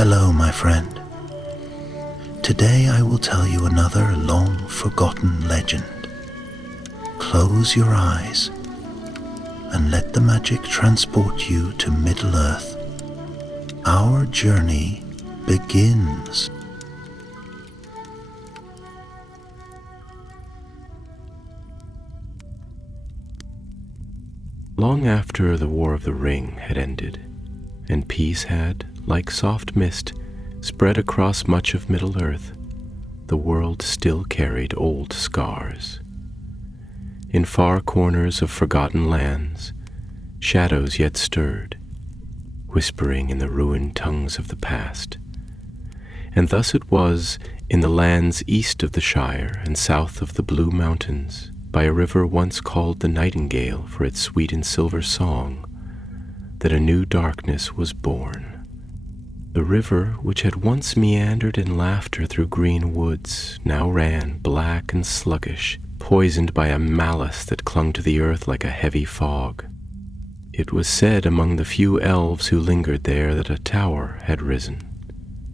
Hello, my friend. Today I will tell you another long-forgotten legend. Close your eyes and let the magic transport you to Middle-earth. Our journey begins. Long after the War of the Ring had ended, and peace had, like soft mist, spread across much of Middle-earth, the world still carried old scars. In far corners of forgotten lands, shadows yet stirred, whispering in the ruined tongues of the past. And thus it was in the lands east of the Shire and south of the Blue Mountains, by a river once called the Nightingale for its sweet and silver song, that a new darkness was born. The river, which had once meandered in laughter through green woods, now ran black and sluggish, poisoned by a malice that clung to the earth like a heavy fog. It was said among the few elves who lingered there that a tower had risen,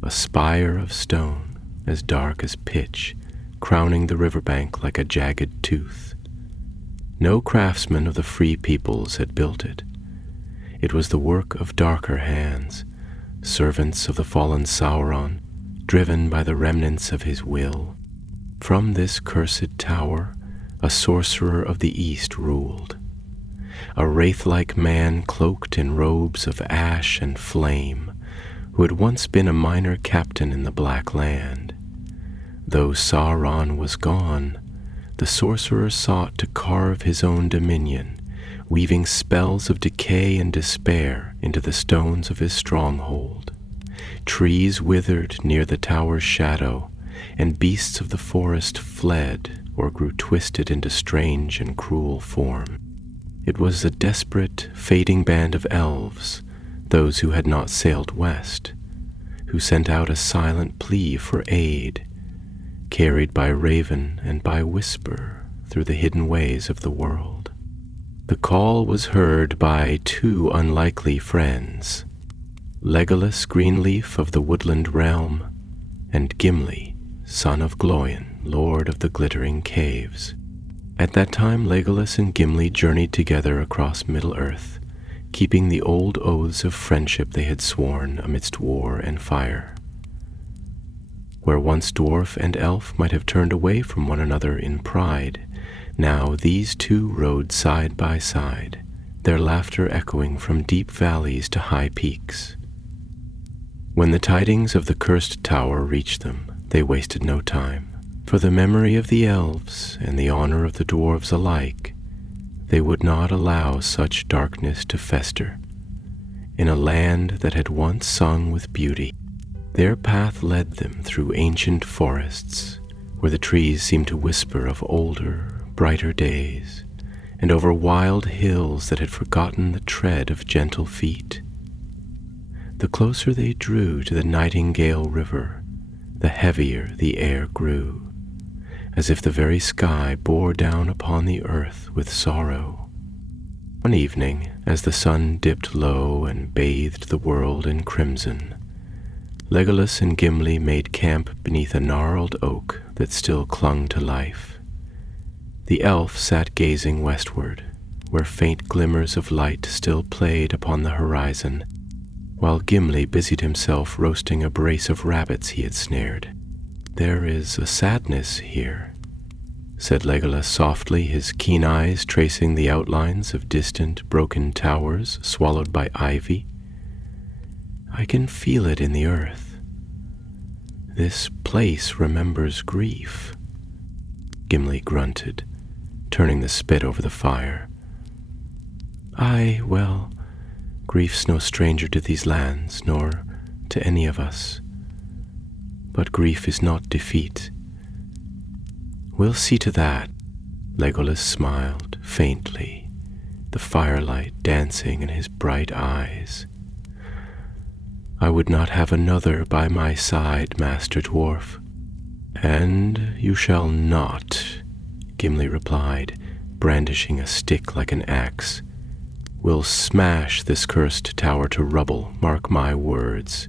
a spire of stone as dark as pitch, crowning the riverbank like a jagged tooth. No craftsman of the free peoples had built it. It was the work of darker hands, servants of the fallen Sauron, driven by the remnants of his will. From this cursed tower, a sorcerer of the east ruled, a wraith-like man cloaked in robes of ash and flame, who had once been a minor captain in the Black Land. Though Sauron was gone, the sorcerer sought to carve his own dominion, weaving spells of decay and despair into the stones of his stronghold. Trees withered near the tower's shadow, and beasts of the forest fled or grew twisted into strange and cruel form. It was a desperate, fading band of elves, those who had not sailed west, who sent out a silent plea for aid, carried by raven and by whisper through the hidden ways of the world. The call was heard by two unlikely friends, Legolas Greenleaf of the woodland realm, and Gimli, son of Gloin, lord of the glittering caves. At that time Legolas and Gimli journeyed together across Middle-earth, keeping the old oaths of friendship they had sworn amidst war and fire. Where once dwarf and elf might have turned away from one another in pride, now these two rode side by side, their laughter echoing from deep valleys to high peaks. When the tidings of the cursed tower reached them, they wasted no time. For the memory of the elves and the honor of the dwarves alike, they would not allow such darkness to fester. In a land that had once sung with beauty, their path led them through ancient forests, where the trees seemed to whisper of older, brighter days, and over wild hills that had forgotten the tread of gentle feet. The closer they drew to the Nightingale River, the heavier the air grew, as if the very sky bore down upon the earth with sorrow. One evening, as the sun dipped low and bathed the world in crimson, Legolas and Gimli made camp beneath a gnarled oak that still clung to life. The elf sat gazing westward, where faint glimmers of light still played upon the horizon, while Gimli busied himself roasting a brace of rabbits he had snared. "There is a sadness here," said Legolas softly, his keen eyes tracing the outlines of distant, broken towers swallowed by ivy. "I can feel it in the earth. This place remembers grief." Gimli grunted, turning the spit over the fire. Well, grief's no stranger to these lands, nor to any of us. But grief is not defeat. We'll see to that." Legolas smiled faintly, the firelight dancing in his bright eyes. "I would not have another by my side, Master Dwarf." "And you shall not," Gimli replied, brandishing a stick like an axe. "We'll smash this cursed tower to rubble, mark my words.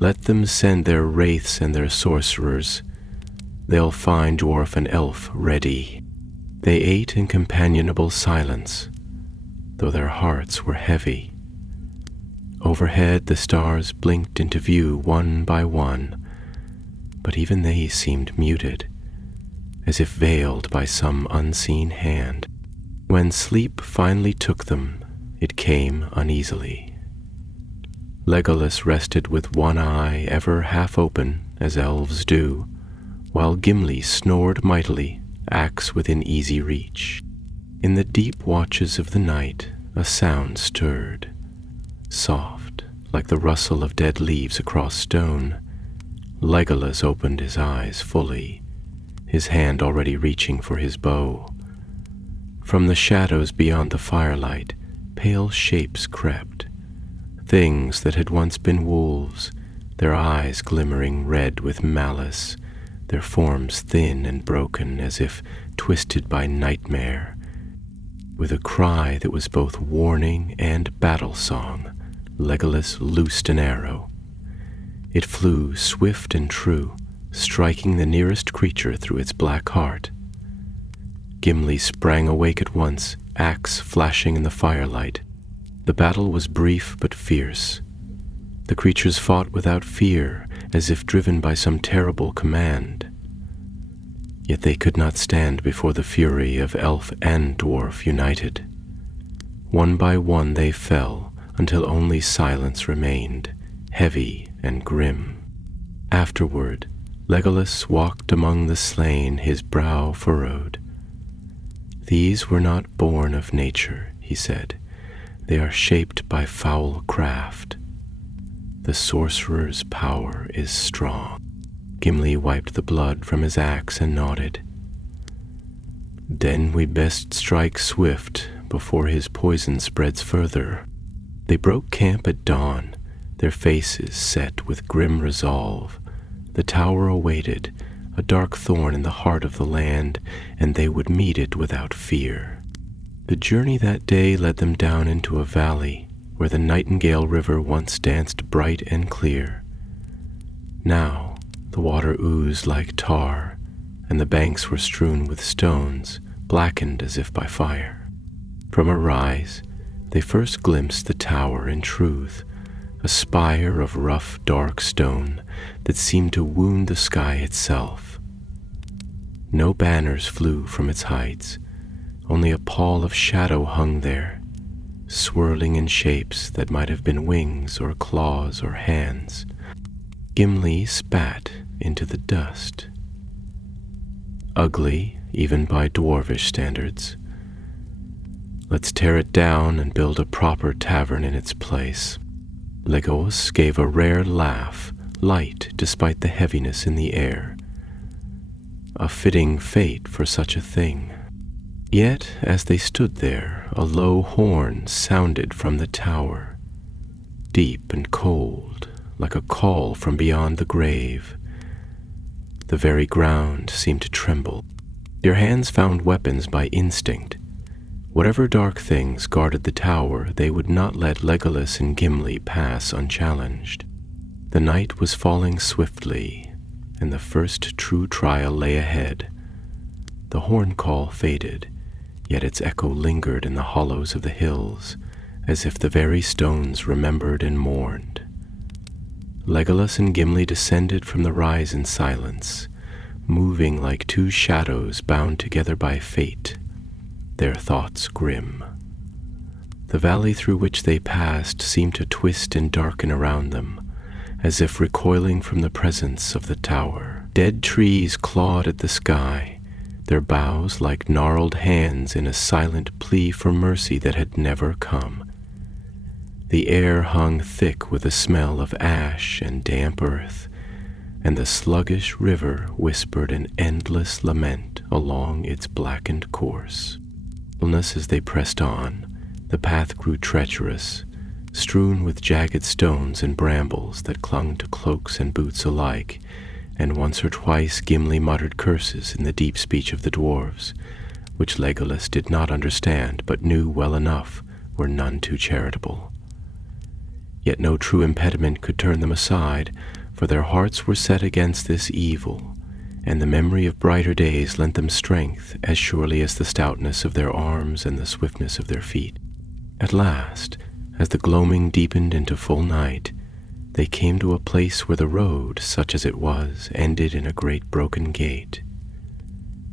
Let them send their wraiths and their sorcerers. They'll find dwarf and elf ready. They ate in companionable silence, though their hearts were heavy. Overhead the stars blinked into view one by one, but even they seemed muted, as if veiled by some unseen hand. When sleep finally took them, it came uneasily. Legolas rested with one eye ever half open, as elves do, while Gimli snored mightily, axe within easy reach. In the deep watches of the night, a sound stirred, soft, like the rustle of dead leaves across stone. Legolas opened his eyes fully, his hand already reaching for his bow. From the shadows beyond the firelight, pale shapes crept, things that had once been wolves, their eyes glimmering red with malice, their forms thin and broken as if twisted by nightmare. With a cry that was both warning and battle song, Legolas loosed an arrow. It flew swift and true, striking the nearest creature through its black heart. Gimli sprang awake at once, axe flashing in the firelight. The battle was brief but fierce. The creatures fought without fear, as if driven by some terrible command. Yet they could not stand before the fury of elf and dwarf united. One by one they fell, until only silence remained, heavy and grim. Afterward, Legolas walked among the slain, his brow furrowed. "These were not born of nature," he said. "They are shaped by foul craft. The sorcerer's power is strong." Gimli wiped the blood from his axe and nodded. "Then we best strike swift, before his poison spreads further." They broke camp at dawn, their faces set with grim resolve. The tower awaited, a dark thorn in the heart of the land, and they would meet it without fear. The journey that day led them down into a valley where the Nightingale River once danced bright and clear. Now the water oozed like tar, and the banks were strewn with stones, blackened as if by fire. From a rise, they first glimpsed the tower in truth, a spire of rough, dark stone that seemed to wound the sky itself. No banners flew from its heights, only a pall of shadow hung there, swirling in shapes that might have been wings or claws or hands. Gimli spat into the dust. Ugly, even by dwarvish standards. "Let's tear it down and build a proper tavern in its place." Legolas gave a rare laugh, light despite the heaviness in the air. A fitting fate for such a thing. Yet, as they stood there, a low horn sounded from the tower, deep and cold, like a call from beyond the grave. The very ground seemed to tremble. Their hands found weapons by instinct. Whatever dark things guarded the tower, they would not let Legolas and Gimli pass unchallenged. The night was falling swiftly, and the first true trial lay ahead. The horn call faded, yet its echo lingered in the hollows of the hills, as if the very stones remembered and mourned. Legolas and Gimli descended from the rise in silence, moving like two shadows bound together by fate, their thoughts grim. The valley through which they passed seemed to twist and darken around them, as if recoiling from the presence of the tower. Dead trees clawed at the sky, their boughs like gnarled hands in a silent plea for mercy that had never come. The air hung thick with the smell of ash and damp earth, and the sluggish river whispered an endless lament along its blackened course. As they pressed on, the path grew treacherous, strewn with jagged stones and brambles that clung to cloaks and boots alike, and once or twice Gimli muttered curses in the deep speech of the dwarves, which Legolas did not understand but knew well enough were none too charitable. Yet no true impediment could turn them aside, for their hearts were set against this evil, and the memory of brighter days lent them strength as surely as the stoutness of their arms and the swiftness of their feet. At last, as the gloaming deepened into full night, they came to a place where the road, such as it was, ended in a great broken gate.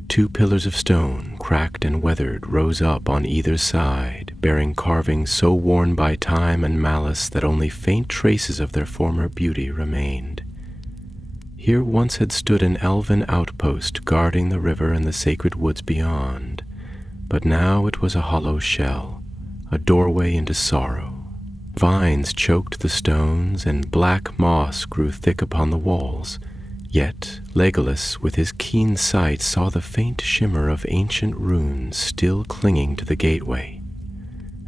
2 pillars of stone, cracked and weathered, rose up on either side, bearing carvings so worn by time and malice that only faint traces of their former beauty remained. Here once had stood an elven outpost guarding the river and the sacred woods beyond, but now it was a hollow shell, a doorway into sorrow. Vines choked the stones, and black moss grew thick upon the walls. Yet Legolas, with his keen sight, saw the faint shimmer of ancient runes still clinging to the gateway,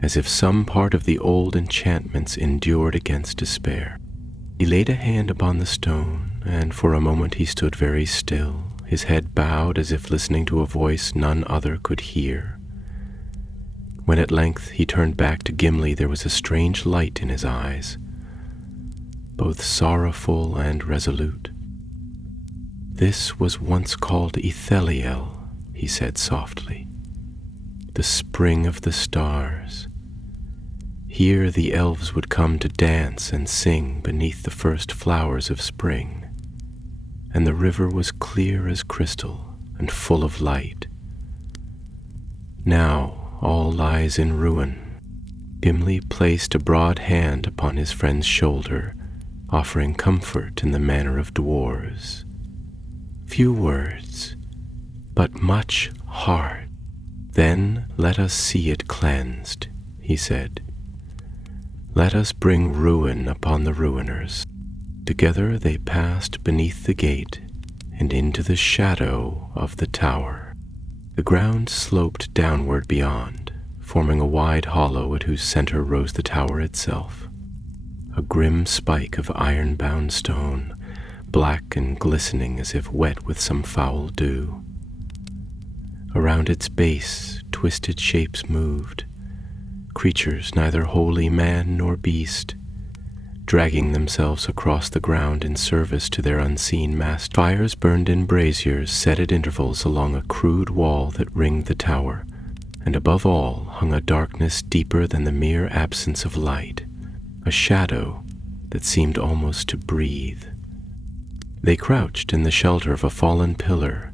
as if some part of the old enchantments endured against despair. He laid a hand upon the stone, and for a moment he stood very still, his head bowed as if listening to a voice none other could hear. When at length he turned back to Gimli, there was a strange light in his eyes, both sorrowful and resolute. "This was once called Itheliel," he said softly, "the spring of the stars. Here the elves would come to dance and sing beneath the first flowers of spring, and the river was clear as crystal and full of light. Now all lies in ruin." Gimli placed a broad hand upon his friend's shoulder, offering comfort in the manner of dwarves. "Few words, but much heart. Then let us see it cleansed," he said. "Let us bring ruin upon the ruiners." Together they passed beneath the gate and into the shadow of the tower. The ground sloped downward beyond, forming a wide hollow at whose center rose the tower itself, a grim spike of iron-bound stone, black and glistening as if wet with some foul dew. Around its base, twisted shapes moved, creatures neither wholly man nor beast, dragging themselves across the ground in service to their unseen master. Fires burned in braziers set at intervals along a crude wall that ringed the tower, and above all hung a darkness deeper than the mere absence of light, a shadow that seemed almost to breathe. They crouched in the shelter of a fallen pillar,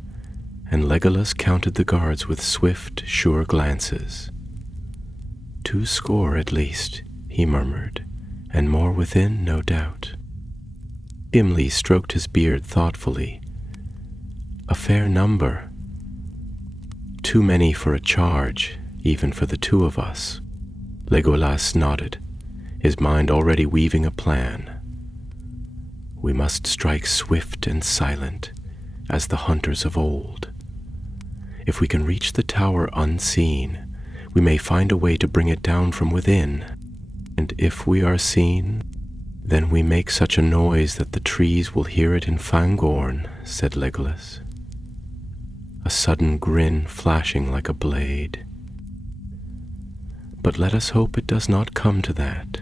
and Legolas counted the guards with swift, sure glances. 200 at least, he murmured, and more within, no doubt. Gimli stroked his beard thoughtfully. "A fair number. Too many for a charge, even for the 2 of us." Legolas nodded, his mind already weaving a plan. "We must strike swift and silent, as the hunters of old. If we can reach the tower unseen, we may find a way to bring it down from within. And if we are seen, then we make such a noise that the trees will hear it in Fangorn," said Legolas, a sudden grin flashing like a blade. "But let us hope it does not come to that."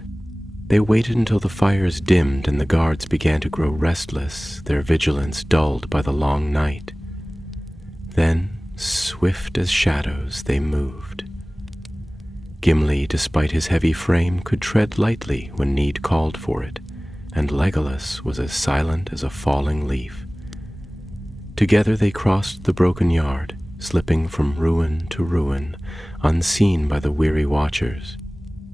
They waited until the fires dimmed and the guards began to grow restless, their vigilance dulled by the long night. Then, swift as shadows, they moved. Gimli, despite his heavy frame, could tread lightly when need called for it, and Legolas was as silent as a falling leaf. Together they crossed the broken yard, slipping from ruin to ruin, unseen by the weary watchers.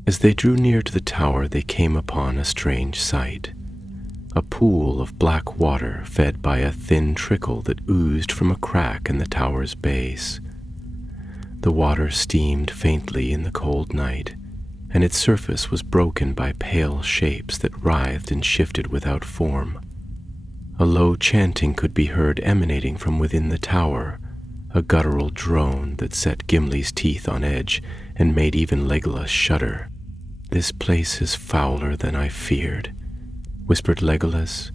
As they drew near to the tower, they came upon a strange sight. A pool of black water fed by a thin trickle that oozed from a crack in the tower's base. The water steamed faintly in the cold night, and its surface was broken by pale shapes that writhed and shifted without form. A low chanting could be heard emanating from within the tower, a guttural drone that set Gimli's teeth on edge and made even Legolas shudder. "This place is fouler than I feared," whispered Legolas.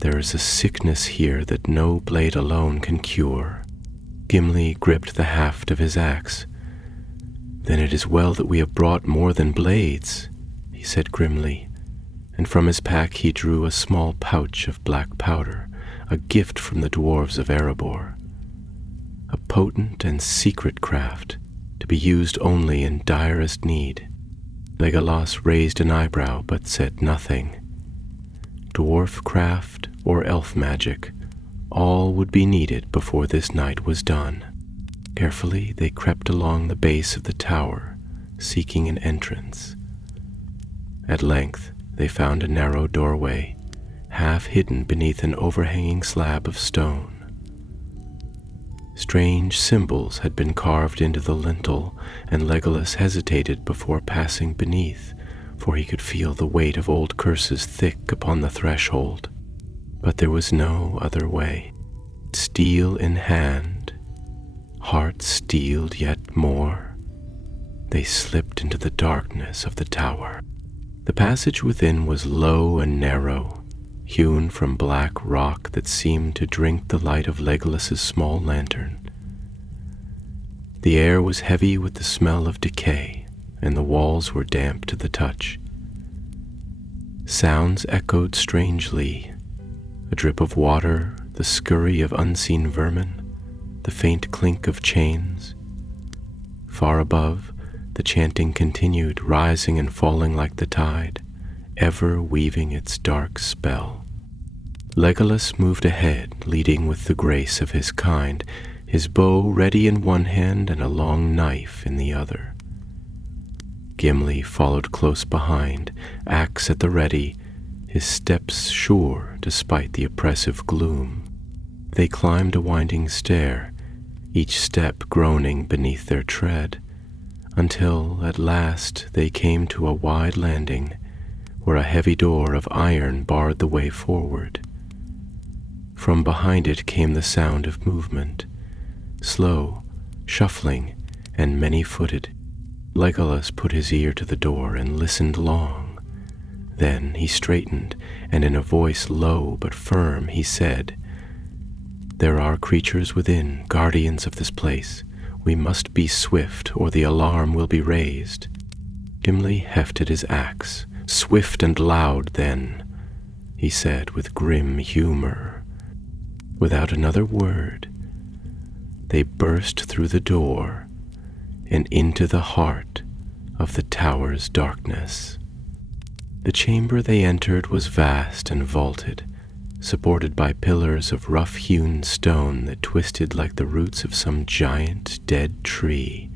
"There is a sickness here that no blade alone can cure." Gimli gripped the haft of his axe. "Then it is well that we have brought more than blades," he said grimly. and from his pack he drew a small pouch of black powder, a gift from the dwarves of Erebor. A potent and secret craft, to be used only in direst need. Legolas raised an eyebrow but said nothing. Dwarf craft or elf magic, all would be needed before this night was done. Carefully they crept along the base of the tower, seeking an entrance. At length they found a narrow doorway, half hidden beneath an overhanging slab of stone. Strange symbols had been carved into the lintel, and Legolas hesitated before passing beneath, for he could feel the weight of old curses thick upon the threshold. But there was no other way. Steel in hand, heart steeled yet more, they slipped into the darkness of the tower. The passage within was low and narrow, hewn from black rock that seemed to drink the light of Legolas's small lantern. The air was heavy with the smell of decay, and the walls were damp to the touch. Sounds echoed strangely, a drip of water, the scurry of unseen vermin, the faint clink of chains. Far above, the chanting continued, rising and falling like the tide, ever weaving its dark spell. Legolas moved ahead, leading with the grace of his kind, his bow ready in one hand and a long knife in the other. Gimli followed close behind, axe at the ready, his steps sure despite the oppressive gloom. They climbed a winding stair, each step groaning beneath their tread, until at last they came to a wide landing where a heavy door of iron barred the way forward. From behind it came the sound of movement, slow, shuffling, and many-footed. Legolas put his ear to the door and listened long. Then he straightened, and in a voice low but firm he said, "There are creatures within, guardians of this place. We must be swift, or the alarm will be raised." Gimli hefted his axe. "Swift and loud, then," he said with grim humor. Without another word, they burst through the door and into the heart of the tower's darkness. The chamber they entered was vast and vaulted, supported by pillars of rough-hewn stone that twisted like the roots of some giant dead tree.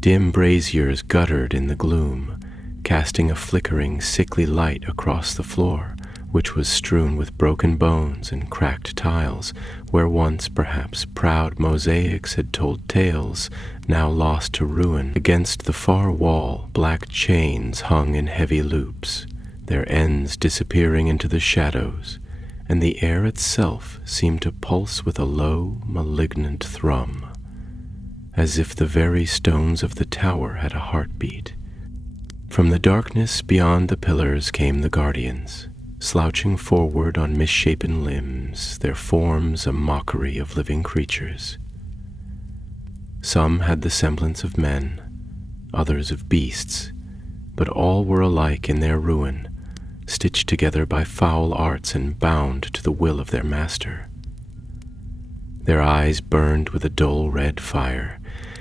Dim braziers guttered in the gloom, casting a flickering, sickly light across the floor, which was strewn with broken bones and cracked tiles, where once perhaps proud mosaics had told tales, now lost to ruin. Against the far wall, black chains hung in heavy loops, their ends disappearing into the shadows, and the air itself seemed to pulse with a low, malignant thrum, as if the very stones of the tower had a heartbeat. From the darkness beyond the pillars came the guardians, slouching forward on misshapen limbs, their forms a mockery of living creatures. Some had the semblance of men, others of beasts, but all were alike in their ruin, stitched together by foul arts and bound to the will of their master. Their eyes burned with a dull red fire,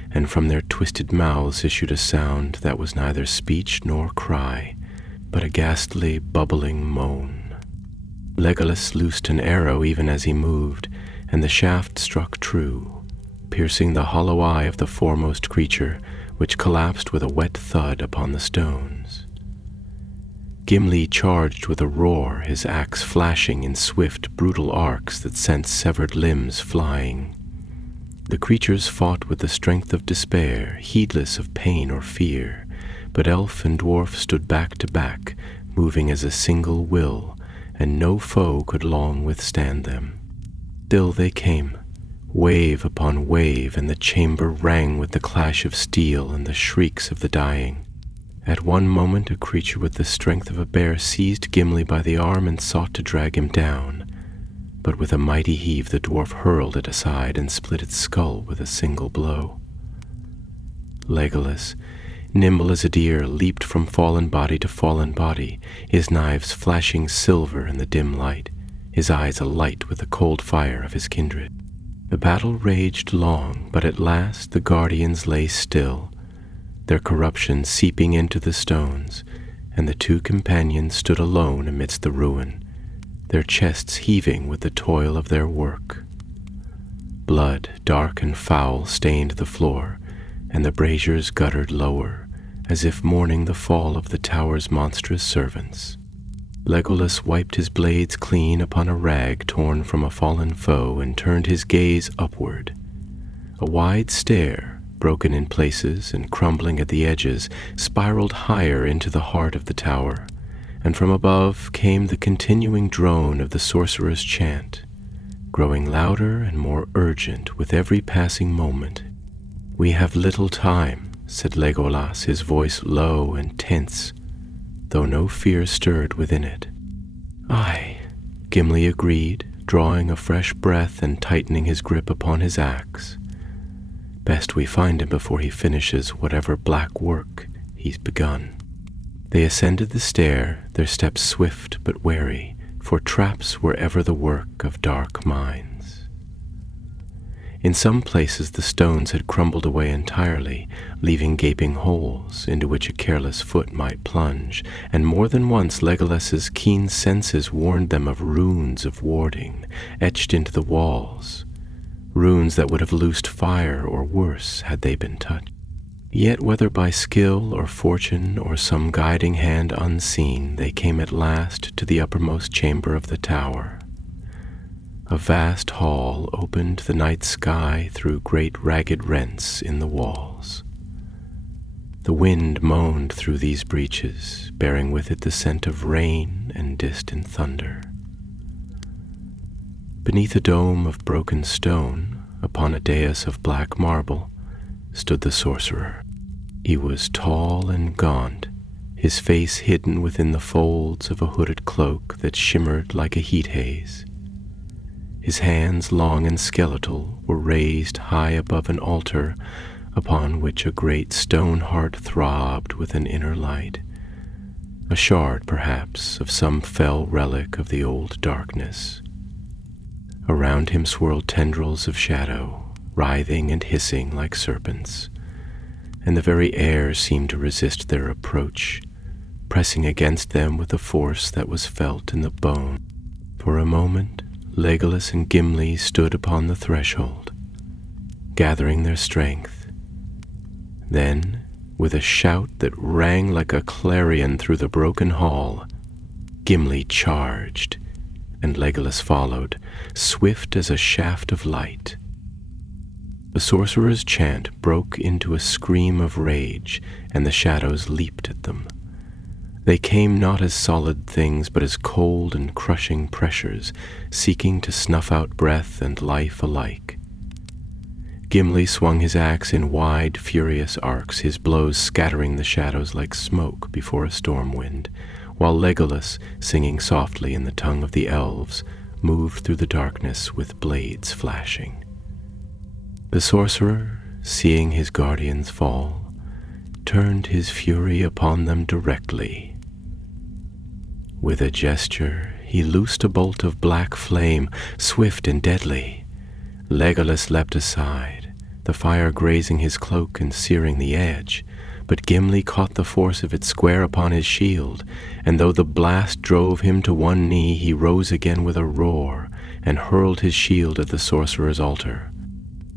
and from their twisted mouths issued a sound that was neither speech nor cry, but a ghastly, bubbling moan. Legolas loosed an arrow even as he moved, and the shaft struck true, piercing the hollow eye of the foremost creature, which collapsed with a wet thud upon the stones. Gimli charged with a roar, his axe flashing in swift, brutal arcs that sent severed limbs flying. The creatures fought with the strength of despair, heedless of pain or fear, but elf and dwarf stood back to back, moving as a single will, and no foe could long withstand them. Still they came, wave upon wave, and the chamber rang with the clash of steel and the shrieks of the dying. At one moment a creature with the strength of a bear seized Gimli by the arm and sought to drag him down, but with a mighty heave the dwarf hurled it aside and split its skull with a single blow. Legolas, nimble as a deer, leaped from fallen body to fallen body, his knives flashing silver in the dim light, his eyes alight with the cold fire of his kindred. The battle raged long, but at last the guardians lay still, their corruption seeping into the stones, and the two companions stood alone amidst the ruin, their chests heaving with the toil of their work. Blood, dark and foul, stained the floor, and the braziers guttered lower, as if mourning the fall of the tower's monstrous servants. Legolas wiped his blades clean upon a rag torn from a fallen foe and turned his gaze upward. A wide stair, broken in places and crumbling at the edges, spiraled higher into the heart of the tower, and from above came the continuing drone of the sorcerer's chant, growing louder and more urgent with every passing moment. "We have little time," said Legolas, his voice low and tense, though no fear stirred within it. "Aye," Gimli agreed, drawing a fresh breath and tightening his grip upon his axe. "Best we find him before he finishes whatever black work he's begun." They ascended the stair, their steps swift but wary, for traps were ever the work of dark minds. In some places the stones had crumbled away entirely, leaving gaping holes into which a careless foot might plunge, and more than once Legolas's keen senses warned them of runes of warding etched into the walls, runes that would have loosed fire or worse had they been touched. Yet whether by skill or fortune or some guiding hand unseen, they came at last to the uppermost chamber of the tower. A vast hall opened the night sky through great ragged rents in the walls. The wind moaned through these breaches, bearing with it the scent of rain and distant thunder. Beneath a dome of broken stone, upon a dais of black marble, stood the sorcerer. He was tall and gaunt, his face hidden within the folds of a hooded cloak that shimmered like a heat haze. His hands, long and skeletal, were raised high above an altar upon which a great stone heart throbbed with an inner light, a shard, perhaps, of some fell relic of the old darkness. Around him swirled tendrils of shadow, writhing and hissing like serpents, and the very air seemed to resist their approach, pressing against them with a force that was felt in the bone. For a moment, Legolas and Gimli stood upon the threshold, gathering their strength. Then, with a shout that rang like a clarion through the broken hall, Gimli charged, and Legolas followed, swift as a shaft of light. The sorcerer's chant broke into a scream of rage, and the shadows leaped at them. They came not as solid things, but as cold and crushing pressures, seeking to snuff out breath and life alike. Gimli swung his axe in wide, furious arcs, his blows scattering the shadows like smoke before a storm wind, while Legolas, singing softly in the tongue of the elves, moved through the darkness with blades flashing. The sorcerer, seeing his guardians fall, turned his fury upon them directly. With a gesture, he loosed a bolt of black flame, swift and deadly. Legolas leapt aside, the fire grazing his cloak and searing the edge, but Gimli caught the force of it square upon his shield, and though the blast drove him to one knee, he rose again with a roar and hurled his shield at the sorcerer's altar.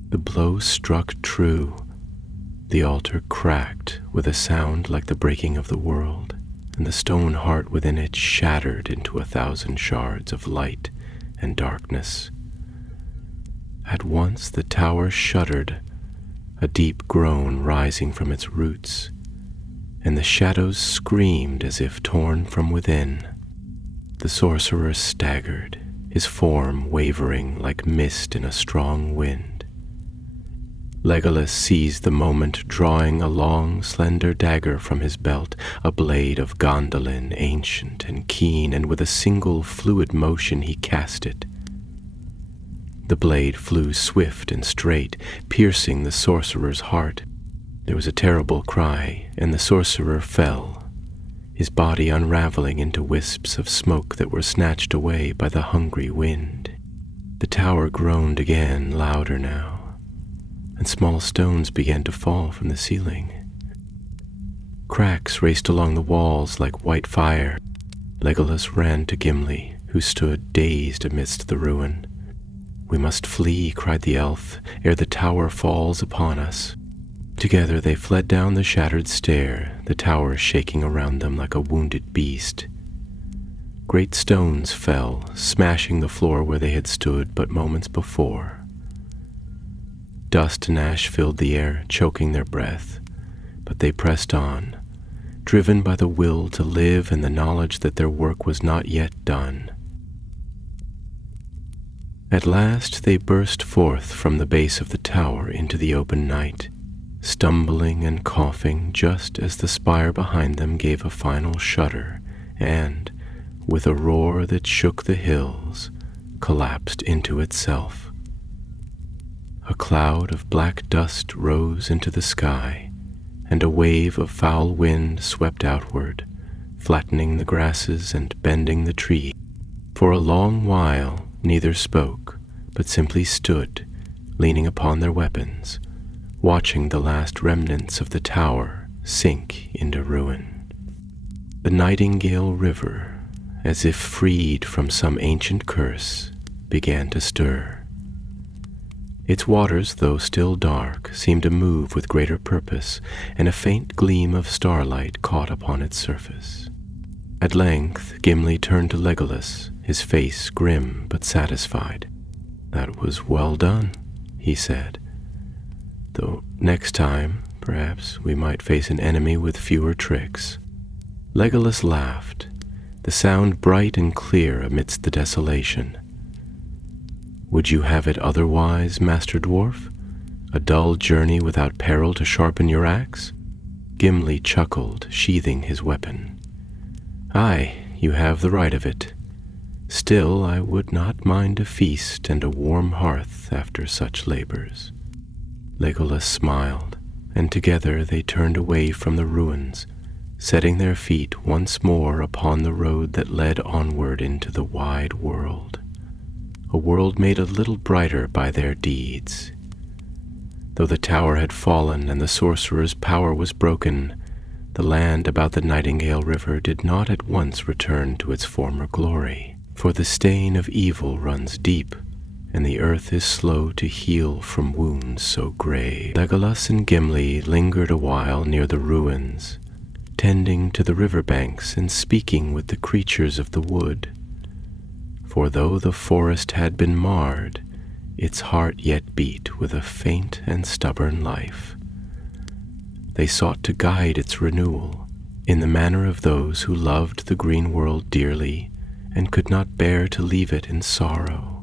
The blow struck true. The altar cracked with a sound like the breaking of the world, and the stone heart within it shattered into 1,000 shards of light and darkness. At once the tower shuddered, a deep groan rising from its roots, and the shadows screamed as if torn from within. The sorcerer staggered, his form wavering like mist in a strong wind. Legolas seized the moment, drawing a long, slender dagger from his belt, a blade of Gondolin, ancient and keen, and with a single fluid motion he cast it. The blade flew swift and straight, piercing the sorcerer's heart. There was a terrible cry, and the sorcerer fell, his body unraveling into wisps of smoke that were snatched away by the hungry wind. The tower groaned again, louder now, and small stones began to fall from the ceiling. Cracks raced along the walls like white fire. Legolas ran to Gimli, who stood dazed amidst the ruin. "We must flee," cried the elf, "ere the tower falls upon us." Together they fled down the shattered stair, the tower shaking around them like a wounded beast. Great stones fell, smashing the floor where they had stood but moments before. Dust and ash filled the air, choking their breath, but they pressed on, driven by the will to live and the knowledge that their work was not yet done. At last they burst forth from the base of the tower into the open night, stumbling and coughing just as the spire behind them gave a final shudder and, with a roar that shook the hills, collapsed into itself. A cloud of black dust rose into the sky, and a wave of foul wind swept outward, flattening the grasses and bending the trees. For a long while neither spoke, but simply stood, leaning upon their weapons, watching the last remnants of the tower sink into ruin. The Nightingale River, as if freed from some ancient curse, began to stir. Its waters, though still dark, seemed to move with greater purpose, and a faint gleam of starlight caught upon its surface. At length Gimli turned to Legolas, his face grim but satisfied. "That was well done," he said. "Though next time, perhaps, we might face an enemy with fewer tricks." Legolas laughed, the sound bright and clear amidst the desolation. "Would you have it otherwise, Master Dwarf? A dull journey without peril to sharpen your axe?" Gimli chuckled, sheathing his weapon. "Aye, you have the right of it. Still, I would not mind a feast and a warm hearth after such labors." Legolas smiled, and together they turned away from the ruins, setting their feet once more upon the road that led onward into the wide world, a world made a little brighter by their deeds. Though the tower had fallen and the sorcerer's power was broken, the land about the Nightingale River did not at once return to its former glory. For the stain of evil runs deep, and the earth is slow to heal from wounds so grave. Legolas and Gimli lingered a while near the ruins, tending to the river banks and speaking with the creatures of the wood. For though the forest had been marred, its heart yet beat with a faint and stubborn life. They sought to guide its renewal, in the manner of those who loved the green world dearly and could not bear to leave it in sorrow.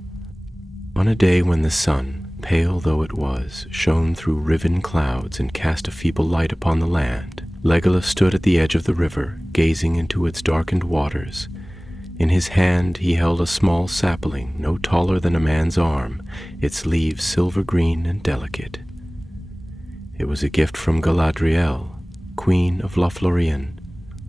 On a day when the sun, pale though it was, shone through riven clouds and cast a feeble light upon the land, Legolas stood at the edge of the river, gazing into its darkened waters. In his hand he held a small sapling, no taller than a man's arm, its leaves silver green and delicate. It was a gift from Galadriel, Queen of Lothlorien,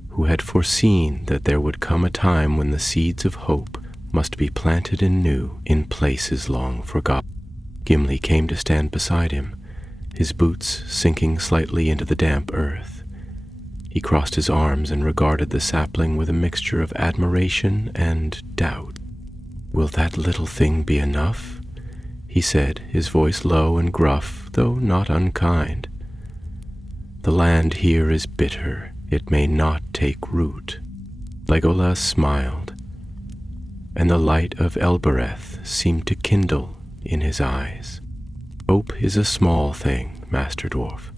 who had foreseen that there would come a time when the seeds of hope must be planted anew in places long forgotten. Gimli came to stand beside him, his boots sinking slightly into the damp earth. He crossed his arms and regarded the sapling with a mixture of admiration and doubt. "Will that little thing be enough?" he said, his voice low and gruff, though not unkind. "The land here is bitter. It may not take root." Legolas smiled, and the light of Elbereth seemed to kindle in his eyes. "Hope is a small thing, Master Dwarf,"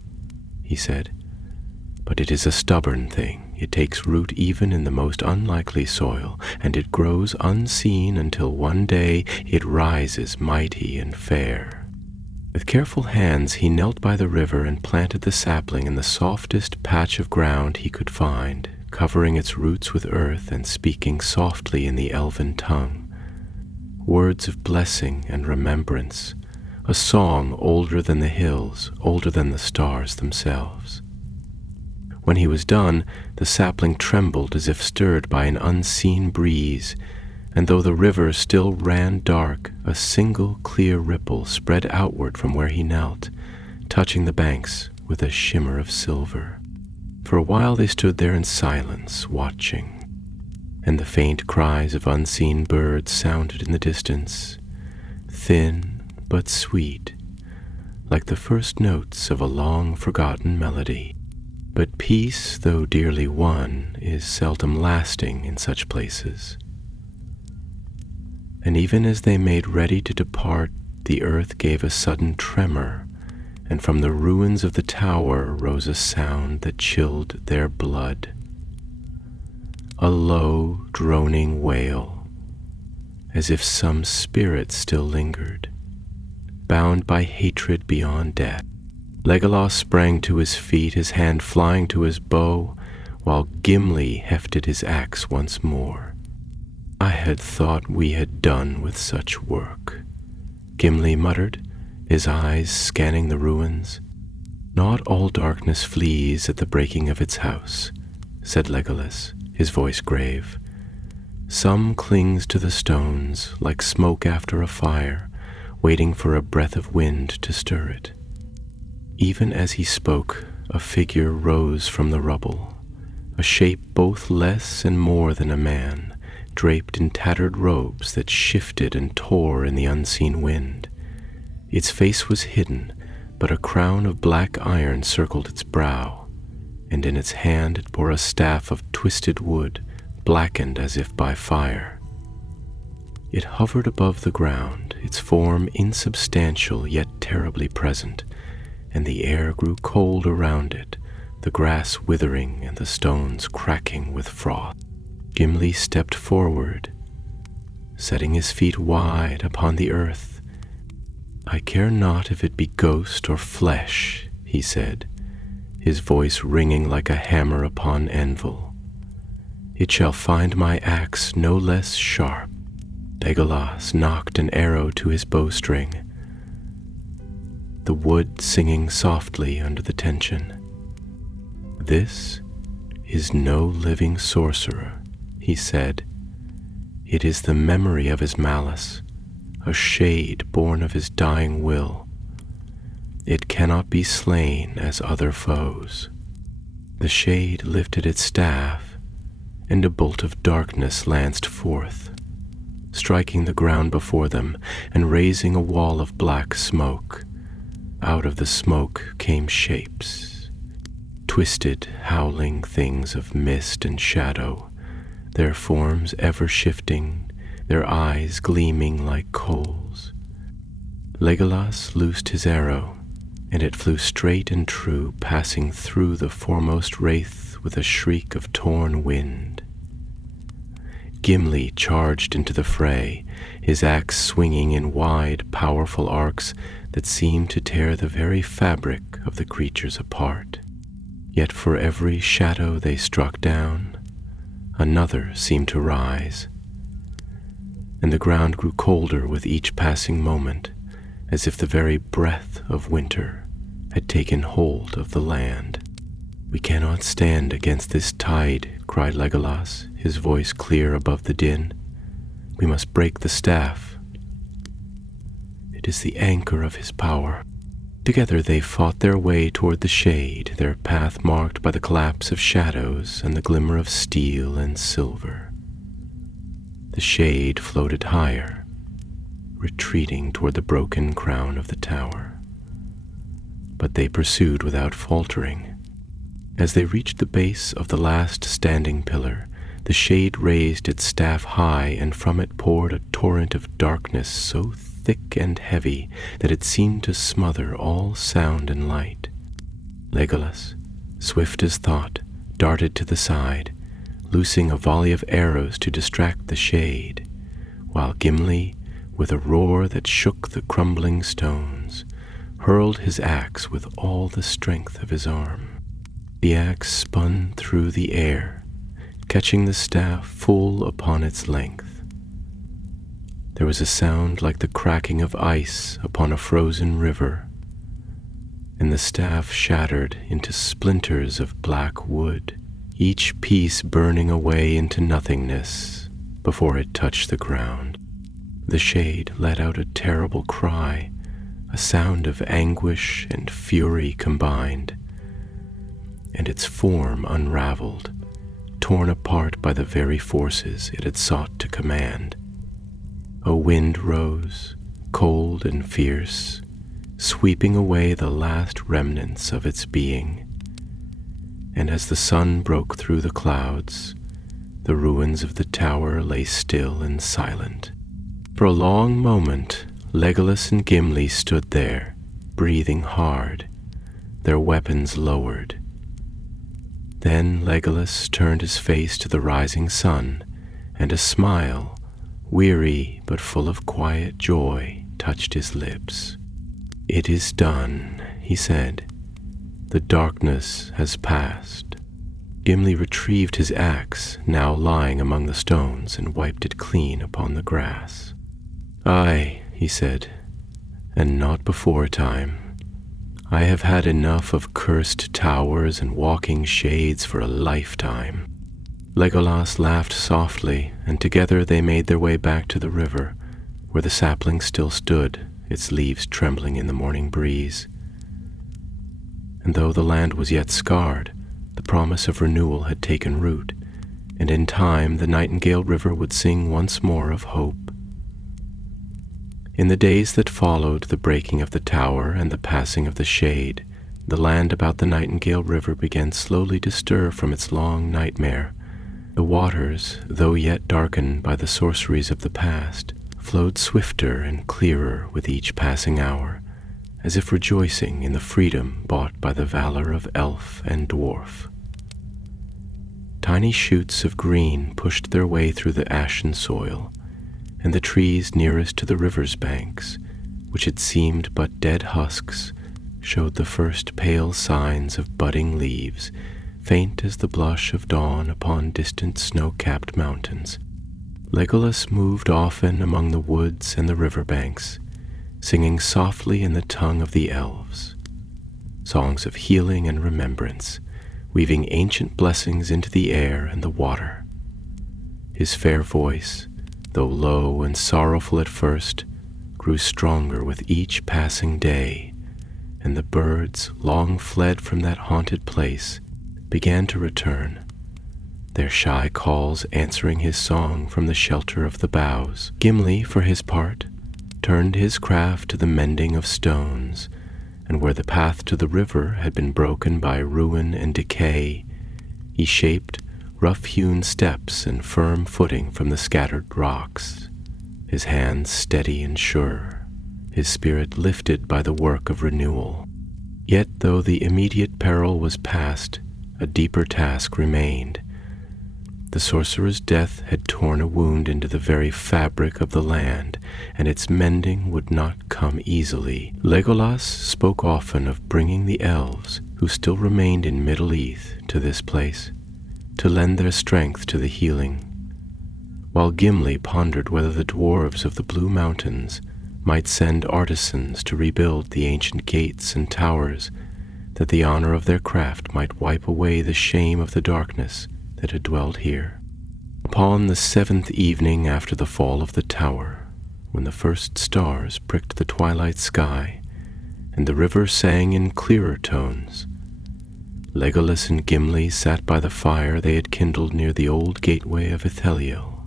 he said, "but it is a stubborn thing. It takes root even in the most unlikely soil, and it grows unseen until one day it rises mighty and fair." With careful hands he knelt by the river and planted the sapling in the softest patch of ground he could find, covering its roots with earth and speaking softly in the elven tongue. Words of blessing and remembrance, a song older than the hills, older than the stars themselves. When he was done, the sapling trembled as if stirred by an unseen breeze, and though the river still ran dark, a single clear ripple spread outward from where he knelt, touching the banks with a shimmer of silver. For a while they stood there in silence, watching, and the faint cries of unseen birds sounded in the distance, thin but sweet, like the first notes of a long-forgotten melody. But peace, though dearly won, is seldom lasting in such places. And even as they made ready to depart, the earth gave a sudden tremor, and from the ruins of the tower rose a sound that chilled their blood. A low, droning wail, as if some spirit still lingered, bound by hatred beyond death. Legolas sprang to his feet, his hand flying to his bow, while Gimli hefted his axe once more. "I had thought we had done with such work," Gimli muttered, his eyes scanning the ruins. "Not all darkness flees at the breaking of its house," said Legolas, his voice grave. "Some clings to the stones like smoke after a fire, waiting for a breath of wind to stir it." Even as he spoke, a figure rose from the rubble, a shape both less and more than a man, draped in tattered robes that shifted and tore in the unseen wind. Its face was hidden, but a crown of black iron circled its brow, and in its hand it bore a staff of twisted wood, blackened as if by fire. It hovered above the ground, its form insubstantial yet terribly present, and the air grew cold around it, the grass withering and the stones cracking with frost. Gimli stepped forward, setting his feet wide upon the earth. "I care not if it be ghost or flesh," he said, his voice ringing like a hammer upon anvil. "It shall find my axe no less sharp." Legolas knocked an arrow to his bowstring, the wood singing softly under the tension. "This is no living sorcerer," he said. "It is the memory of his malice, a shade born of his dying will. It cannot be slain as other foes." The shade lifted its staff, and a bolt of darkness lanced forth, striking the ground before them and raising a wall of black smoke. Out of the smoke came shapes, twisted, howling things of mist and shadow, their forms ever shifting, their eyes gleaming like coals. Legolas loosed his arrow, and it flew straight and true, passing through the foremost wraith with a shriek of torn wind. Gimli charged into the fray, his axe swinging in wide, powerful arcs that seemed to tear the very fabric of the creatures apart. Yet for every shadow they struck down, another seemed to rise, and the ground grew colder with each passing moment, as if the very breath of winter had taken hold of the land. "We cannot stand against this tide," cried Legolas, his voice clear above the din. "We must break the staff. It is the anchor of his power." Together they fought their way toward the shade, their path marked by the collapse of shadows and the glimmer of steel and silver. The shade floated higher, retreating toward the broken crown of the tower. But they pursued without faltering. As they reached the base of the last standing pillar, the shade raised its staff high, and from it poured a torrent of darkness so thick and heavy that it seemed to smother all sound and light. Legolas, swift as thought, darted to the side, loosing a volley of arrows to distract the shade, while Gimli, with a roar that shook the crumbling stones, hurled his axe with all the strength of his arm. The axe spun through the air, catching the staff full upon its length. There was a sound like the cracking of ice upon a frozen river, and the staff shattered into splinters of black wood, each piece burning away into nothingness before it touched the ground. The shade let out a terrible cry, a sound of anguish and fury combined, and its form unraveled, torn apart by the very forces it had sought to command. A wind rose, cold and fierce, sweeping away the last remnants of its being. And as the sun broke through the clouds, the ruins of the tower lay still and silent. For a long moment, Legolas and Gimli stood there, breathing hard, their weapons lowered. Then Legolas turned his face to the rising sun, and a smile, weary but full of quiet joy, touched his lips. "It is done," he said. "The darkness has passed." Gimli retrieved his axe, now lying among the stones, and wiped it clean upon the grass. "Aye," he said, "and not before time. I have had enough of cursed towers and walking shades for a lifetime." Legolas laughed softly, and together they made their way back to the river, where the sapling still stood, its leaves trembling in the morning breeze. And though the land was yet scarred, the promise of renewal had taken root, and in time the Nightingale River would sing once more of hope. In the days that followed the breaking of the tower and the passing of the shade, the land about the Nightingale River began slowly to stir from its long nightmare. The waters, though yet darkened by the sorceries of the past, flowed swifter and clearer with each passing hour, as if rejoicing in the freedom bought by the valor of elf and dwarf. Tiny shoots of green pushed their way through the ashen soil, and the trees nearest to the river's banks, which had seemed but dead husks, showed the first pale signs of budding leaves, faint as the blush of dawn upon distant snow-capped mountains. Legolas moved often among the woods and the river banks, singing softly in the tongue of the elves, songs of healing and remembrance, weaving ancient blessings into the air and the water. His fair voice, though low and sorrowful at first, grew stronger with each passing day, and the birds, long fled from that haunted place, began to return, their shy calls answering his song from the shelter of the boughs. Gimli, for his part, turned his craft to the mending of stones, and where the path to the river had been broken by ruin and decay, he shaped rough-hewn steps and firm footing from the scattered rocks, his hands steady and sure, his spirit lifted by the work of renewal. Yet though the immediate peril was past, a deeper task remained. The sorcerer's death had torn a wound into the very fabric of the land, and its mending would not come easily. Legolas spoke often of bringing the elves, who still remained in Middle-earth, to this place, to lend their strength to the healing, while Gimli pondered whether the dwarves of the Blue Mountains might send artisans to rebuild the ancient gates and towers, that the honor of their craft might wipe away the shame of the darkness that had dwelt here. Upon the 7th evening after the fall of the tower, when the first stars pricked the twilight sky, and the river sang in clearer tones, Legolas and Gimli sat by the fire they had kindled near the old gateway of Itheliel.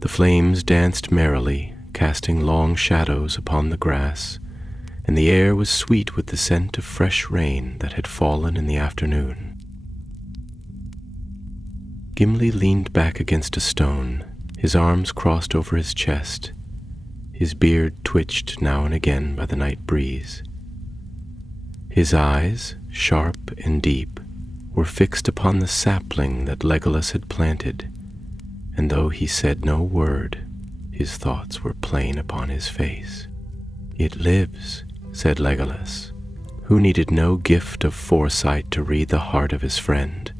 The flames danced merrily, casting long shadows upon the grass, and the air was sweet with the scent of fresh rain that had fallen in the afternoon. Gimli leaned back against a stone, his arms crossed over his chest, his beard twitched now and again by the night breeze. His eyes, sharp and deep, were fixed upon the sapling that Legolas had planted, and though he said no word, his thoughts were plain upon his face. "It lives," said Legolas, who needed no gift of foresight to read the heart of his friend.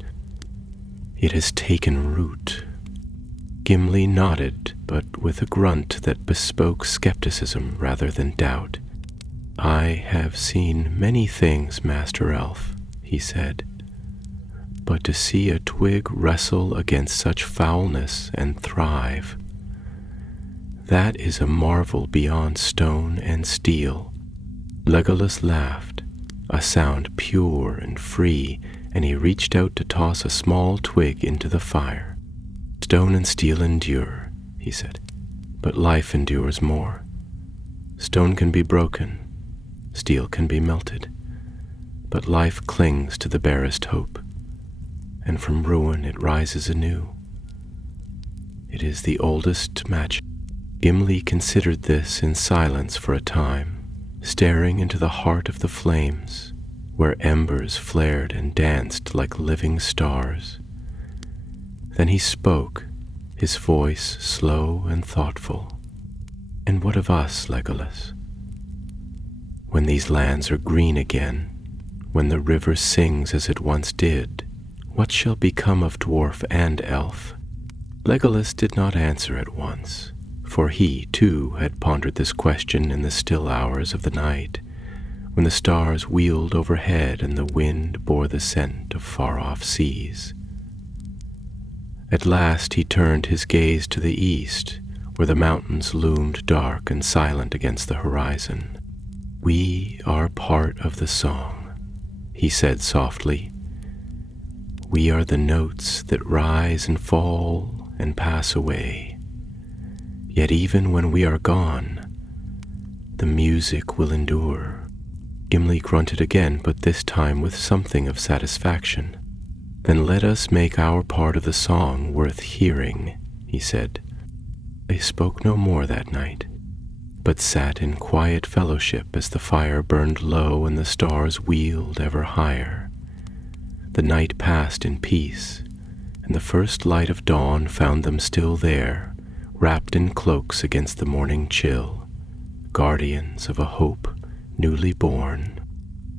"It has taken root." Gimli nodded, but with a grunt that bespoke skepticism rather than doubt. "I have seen many things, Master Elf," he said, "but to see a twig wrestle against such foulness and thrive, that is a marvel beyond stone and steel." Legolas laughed, a sound pure and free, and he reached out to toss a small twig into the fire. "Stone and steel endure," he said, "but life endures more. Stone can be broken, steel can be melted, but life clings to the barest hope, and from ruin it rises anew. It is the oldest magic." Gimli considered this in silence for a time, staring into the heart of the flames, where embers flared and danced like living stars. Then he spoke, his voice slow and thoughtful. "And what of us, Legolas? When these lands are green again, when the river sings as it once did, what shall become of dwarf and elf?" Legolas did not answer at once, for he, too, had pondered this question in the still hours of the night, when the stars wheeled overhead and the wind bore the scent of far-off seas. At last he turned his gaze to the east, where the mountains loomed dark and silent against the horizon. "We are part of the song," he said softly. "We are the notes that rise and fall and pass away. Yet even when we are gone, the music will endure." Gimli grunted again, but this time with something of satisfaction. "Then let us make our part of the song worth hearing," he said. They spoke no more that night, but sat in quiet fellowship as the fire burned low and the stars wheeled ever higher. The night passed in peace, and the first light of dawn found them still there, wrapped in cloaks against the morning chill, guardians of a hope newly born.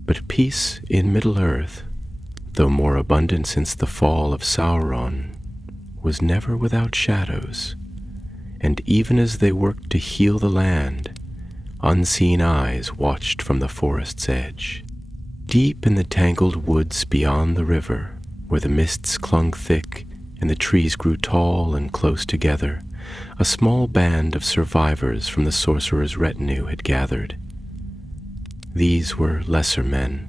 But peace in Middle-earth, though more abundant since the fall of Sauron, was never without shadows, and even as they worked to heal the land, unseen eyes watched from the forest's edge. Deep in the tangled woods beyond the river, where the mists clung thick and the trees grew tall and close together, a small band of survivors from the sorcerer's retinue had gathered. These were lesser men,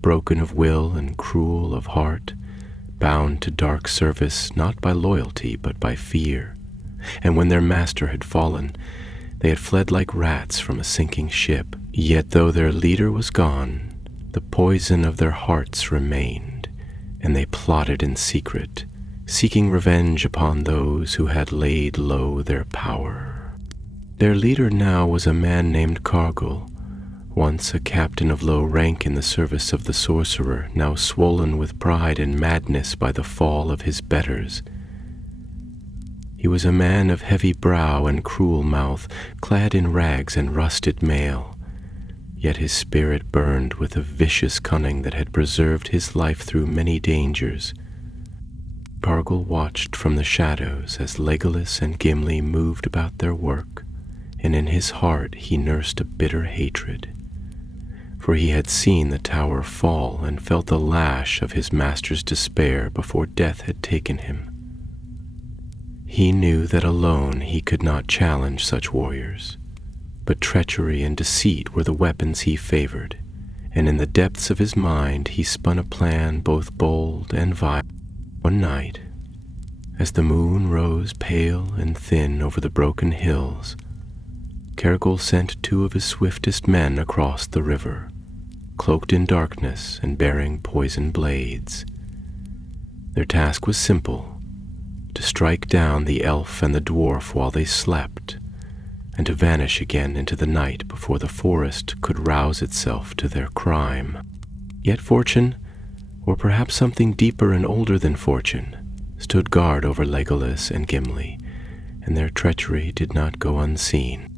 broken of will and cruel of heart, bound to dark service not by loyalty but by fear. And when their master had fallen, they had fled like rats from a sinking ship. Yet though their leader was gone, the poison of their hearts remained, and they plotted in secret, seeking revenge upon those who had laid low their power. Their leader now was a man named Cargill, once a captain of low rank in the service of the sorcerer, now swollen with pride and madness by the fall of his betters. He was a man of heavy brow and cruel mouth, clad in rags and rusted mail, yet his spirit burned with a vicious cunning that had preserved his life through many dangers. Cargill watched from the shadows as Legolas and Gimli moved about their work, and in his heart he nursed a bitter hatred, for he had seen the tower fall and felt the lash of his master's despair before death had taken him. He knew that alone he could not challenge such warriors, but treachery and deceit were the weapons he favored, and in the depths of his mind he spun a plan both bold and vile. One night, as the moon rose pale and thin over the broken hills, Cargill sent two of his swiftest men across the river, cloaked in darkness and bearing poisoned blades. Their task was simple: to strike down the elf and the dwarf while they slept, and to vanish again into the night before the forest could rouse itself to their crime. Yet fortune, or perhaps something deeper and older than fortune, stood guard over Legolas and Gimli, and their treachery did not go unseen.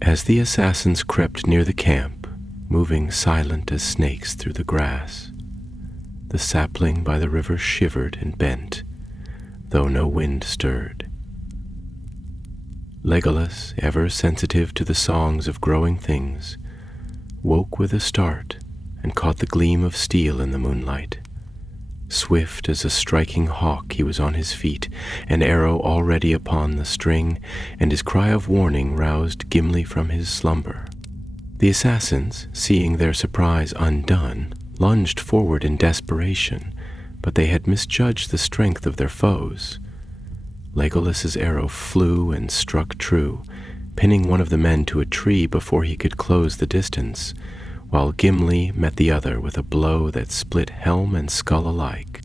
As the assassins crept near the camp, moving silent as snakes through the grass, the sapling by the river shivered and bent, though no wind stirred. Legolas, ever sensitive to the songs of growing things, woke with a start and caught the gleam of steel in the moonlight. Swift as a striking hawk he was on his feet, an arrow already upon the string, and his cry of warning roused Gimli from his slumber. The assassins, seeing their surprise undone, lunged forward in desperation, but they had misjudged the strength of their foes. Legolas's arrow flew and struck true, pinning one of the men to a tree before he could close the distance, while Gimli met the other with a blow that split helm and skull alike.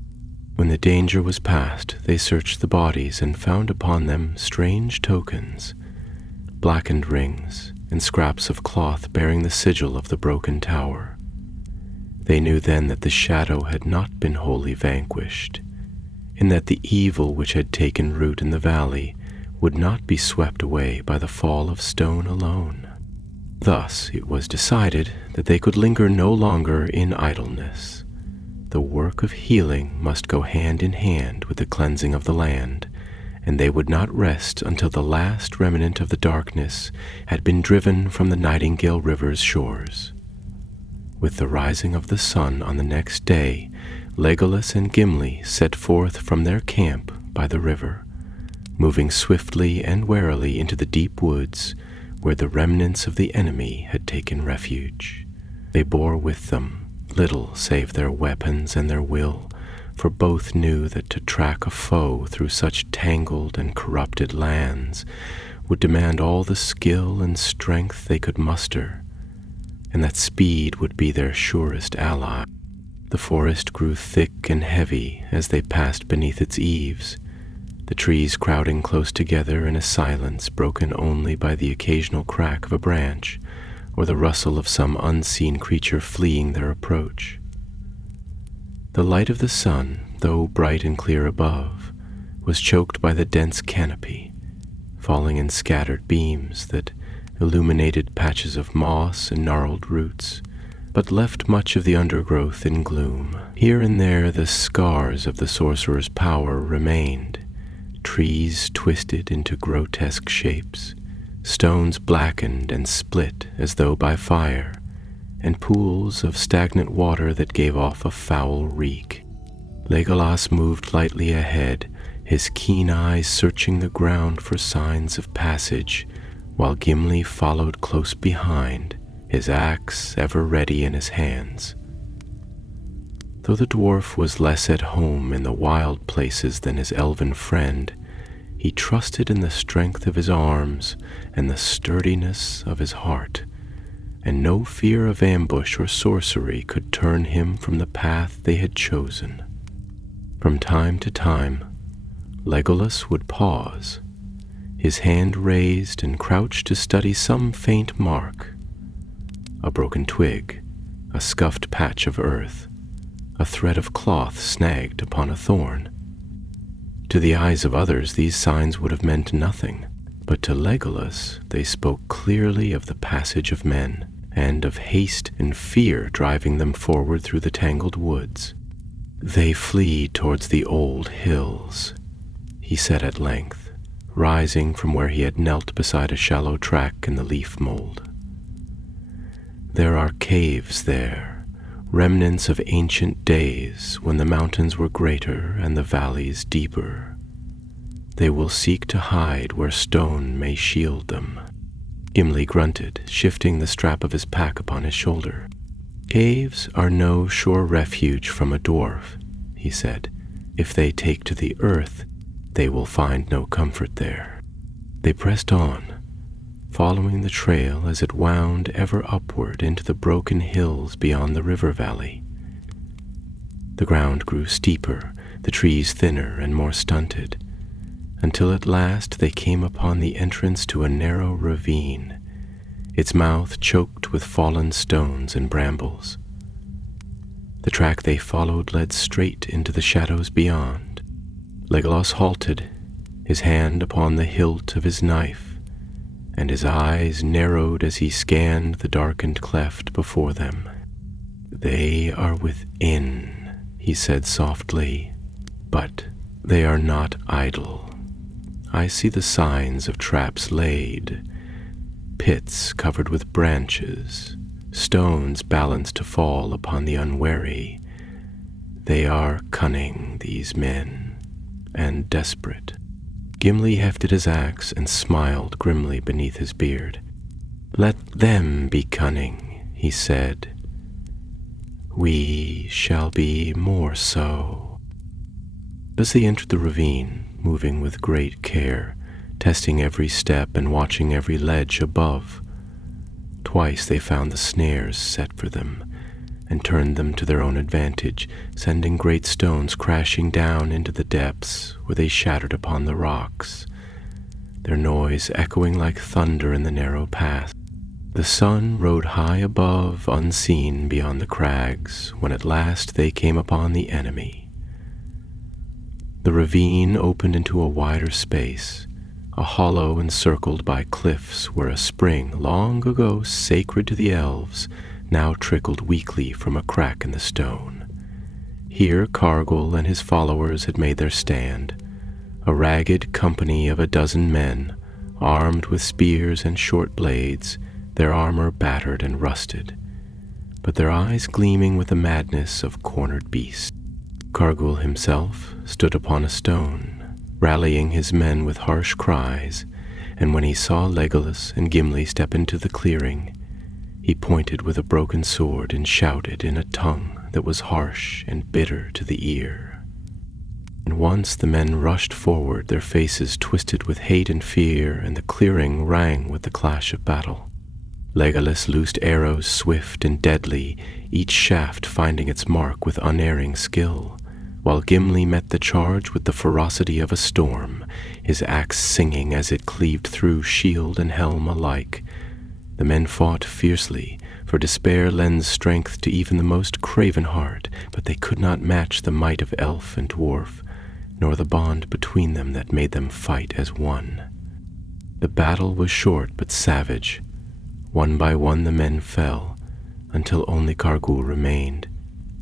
When the danger was past, they searched the bodies and found upon them strange tokens, blackened rings, and scraps of cloth bearing the sigil of the broken tower. They knew then that the shadow had not been wholly vanquished, and that the evil which had taken root in the valley would not be swept away by the fall of stone alone. Thus it was decided that they could linger no longer in idleness. The work of healing must go hand in hand with the cleansing of the land, and they would not rest until the last remnant of the darkness had been driven from the Nightingale River's shores. With the rising of the sun on the next day, Legolas and Gimli set forth from their camp by the river, moving swiftly and warily into the deep woods where the remnants of the enemy had taken refuge. They bore with them little save their weapons and their will, for both knew that to track a foe through such tangled and corrupted lands would demand all the skill and strength they could muster, and that speed would be their surest ally. The forest grew thick and heavy as they passed beneath its eaves, the trees crowding close together in a silence broken only by the occasional crack of a branch or the rustle of some unseen creature fleeing their approach. The light of the sun, though bright and clear above, was choked by the dense canopy, falling in scattered beams that illuminated patches of moss and gnarled roots, but left much of the undergrowth in gloom. Here and there the scars of the sorcerer's power remained, trees twisted into grotesque shapes, stones blackened and split as though by fire, and pools of stagnant water that gave off a foul reek. Legolas moved lightly ahead, his keen eyes searching the ground for signs of passage, while Gimli followed close behind, his axe ever ready in his hands. Though the dwarf was less at home in the wild places than his elven friend, he trusted in the strength of his arms and the sturdiness of his heart, and no fear of ambush or sorcery could turn him from the path they had chosen. From time to time, Legolas would pause, his hand raised and crouched to study some faint mark, a broken twig, a scuffed patch of earth, a thread of cloth snagged upon a thorn. To the eyes of others these signs would have meant nothing, but to Legolas they spoke clearly of the passage of men, and of haste and fear driving them forward through the tangled woods. "They flee towards the old hills," he said at length, rising from where he had knelt beside a shallow track in the leaf mold. "There are caves there, remnants of ancient days when the mountains were greater and the valleys deeper. They will seek to hide where stone may shield them." Gimli grunted, shifting the strap of his pack upon his shoulder. "Caves are no sure refuge from a dwarf," he said. "If they take to the earth, they will find no comfort there." They pressed on, following the trail as it wound ever upward into the broken hills beyond the river valley. The ground grew steeper, the trees thinner and more stunted, until at last they came upon the entrance to a narrow ravine, its mouth choked with fallen stones and brambles. The track they followed led straight into the shadows beyond. Legolas halted, his hand upon the hilt of his knife, and his eyes narrowed as he scanned the darkened cleft before them. "They are within," he said softly, "but they are not idle. I see the signs of traps laid, pits covered with branches, stones balanced to fall upon the unwary. They are cunning, these men, and desperate. Gimli hefted his axe and smiled grimly beneath his beard. "Let them be cunning," he said. "We shall be more so." As they entered the ravine, moving with great care, testing every step and watching every ledge above, twice they found the snares set for them and turned them to their own advantage, sending great stones crashing down into the depths where they shattered upon the rocks, their noise echoing like thunder in the narrow path. The sun rode high above, unseen beyond the crags, when at last they came upon the enemy. The ravine opened into a wider space, a hollow encircled by cliffs where a spring, long ago sacred to the elves, now trickled weakly from a crack in the stone. Here Cargill and his followers had made their stand, a ragged company of 12 men, armed with spears and short blades, their armor battered and rusted, but their eyes gleaming with the madness of cornered beasts. Cargill himself stood upon a stone, rallying his men with harsh cries, and when he saw Legolas and Gimli step into the clearing, he pointed with a broken sword and shouted in a tongue that was harsh and bitter to the ear. And once the men rushed forward, their faces twisted with hate and fear, and the clearing rang with the clash of battle. Legolas loosed arrows swift and deadly, each shaft finding its mark with unerring skill, while Gimli met the charge with the ferocity of a storm, his axe singing as it cleaved through shield and helm alike. The men fought fiercely, for despair lends strength to even the most craven heart, but they could not match the might of elf and dwarf, nor the bond between them that made them fight as one. The battle was short but savage. One by one the men fell, until only Cargill remained,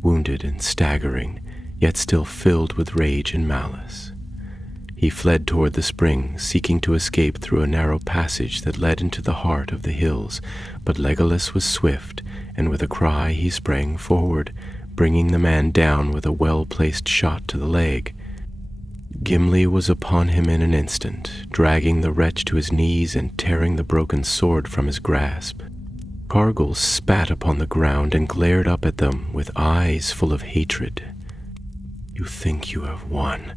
wounded and staggering, yet still filled with rage and malice. He fled toward the spring, seeking to escape through a narrow passage that led into the heart of the hills, but Legolas was swift, and with a cry he sprang forward, bringing the man down with a well-placed shot to the leg. Gimli was upon him in an instant, dragging the wretch to his knees and tearing the broken sword from his grasp. Cargill spat upon the ground and glared up at them with eyes full of hatred. "You think you have won,"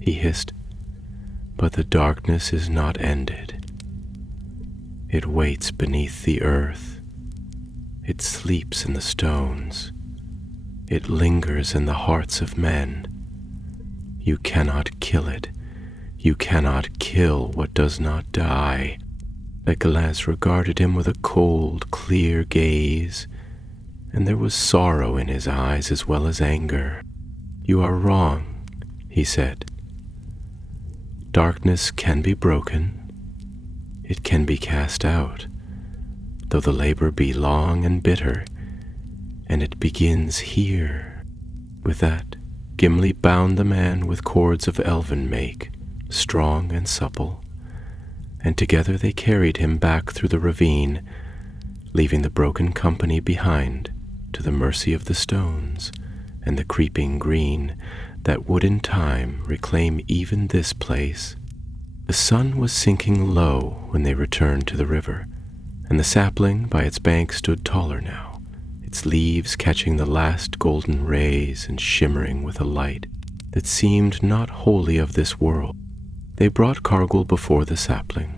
he hissed, "but the darkness is not ended. It waits beneath the earth. It sleeps in the stones. It lingers in the hearts of men. You cannot kill it. You cannot kill what does not die." Legolas regarded him with a cold, clear gaze, and there was sorrow in his eyes as well as anger. "You are wrong," he said. "Darkness can be broken. It can be cast out, though the labor be long and bitter, and it begins here." With that, Gimli bound the man with cords of elven make, strong and supple, and together they carried him back through the ravine, leaving the broken company behind to the mercy of the stones and the creeping green that would in time reclaim even this place. The sun was sinking low when they returned to the river, and the sapling by its bank stood taller now, its leaves catching the last golden rays and shimmering with a light that seemed not wholly of this world. They brought Cargill before the sapling,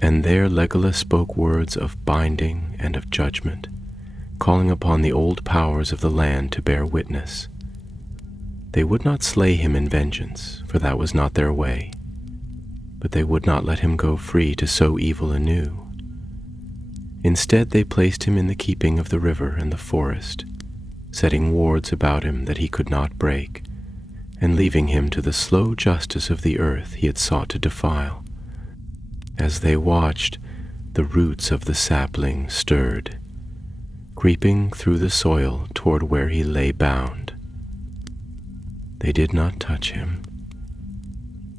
and there Legolas spoke words of binding and of judgment, calling upon the old powers of the land to bear witness. They would not slay him in vengeance, for that was not their way, but they would not let him go free to sow evil anew. Instead, they placed him in the keeping of the river and the forest, setting wards about him that he could not break, and leaving him to the slow justice of the earth he had sought to defile. As they watched, the roots of the sapling stirred, creeping through the soil toward where he lay bound. They did not touch him,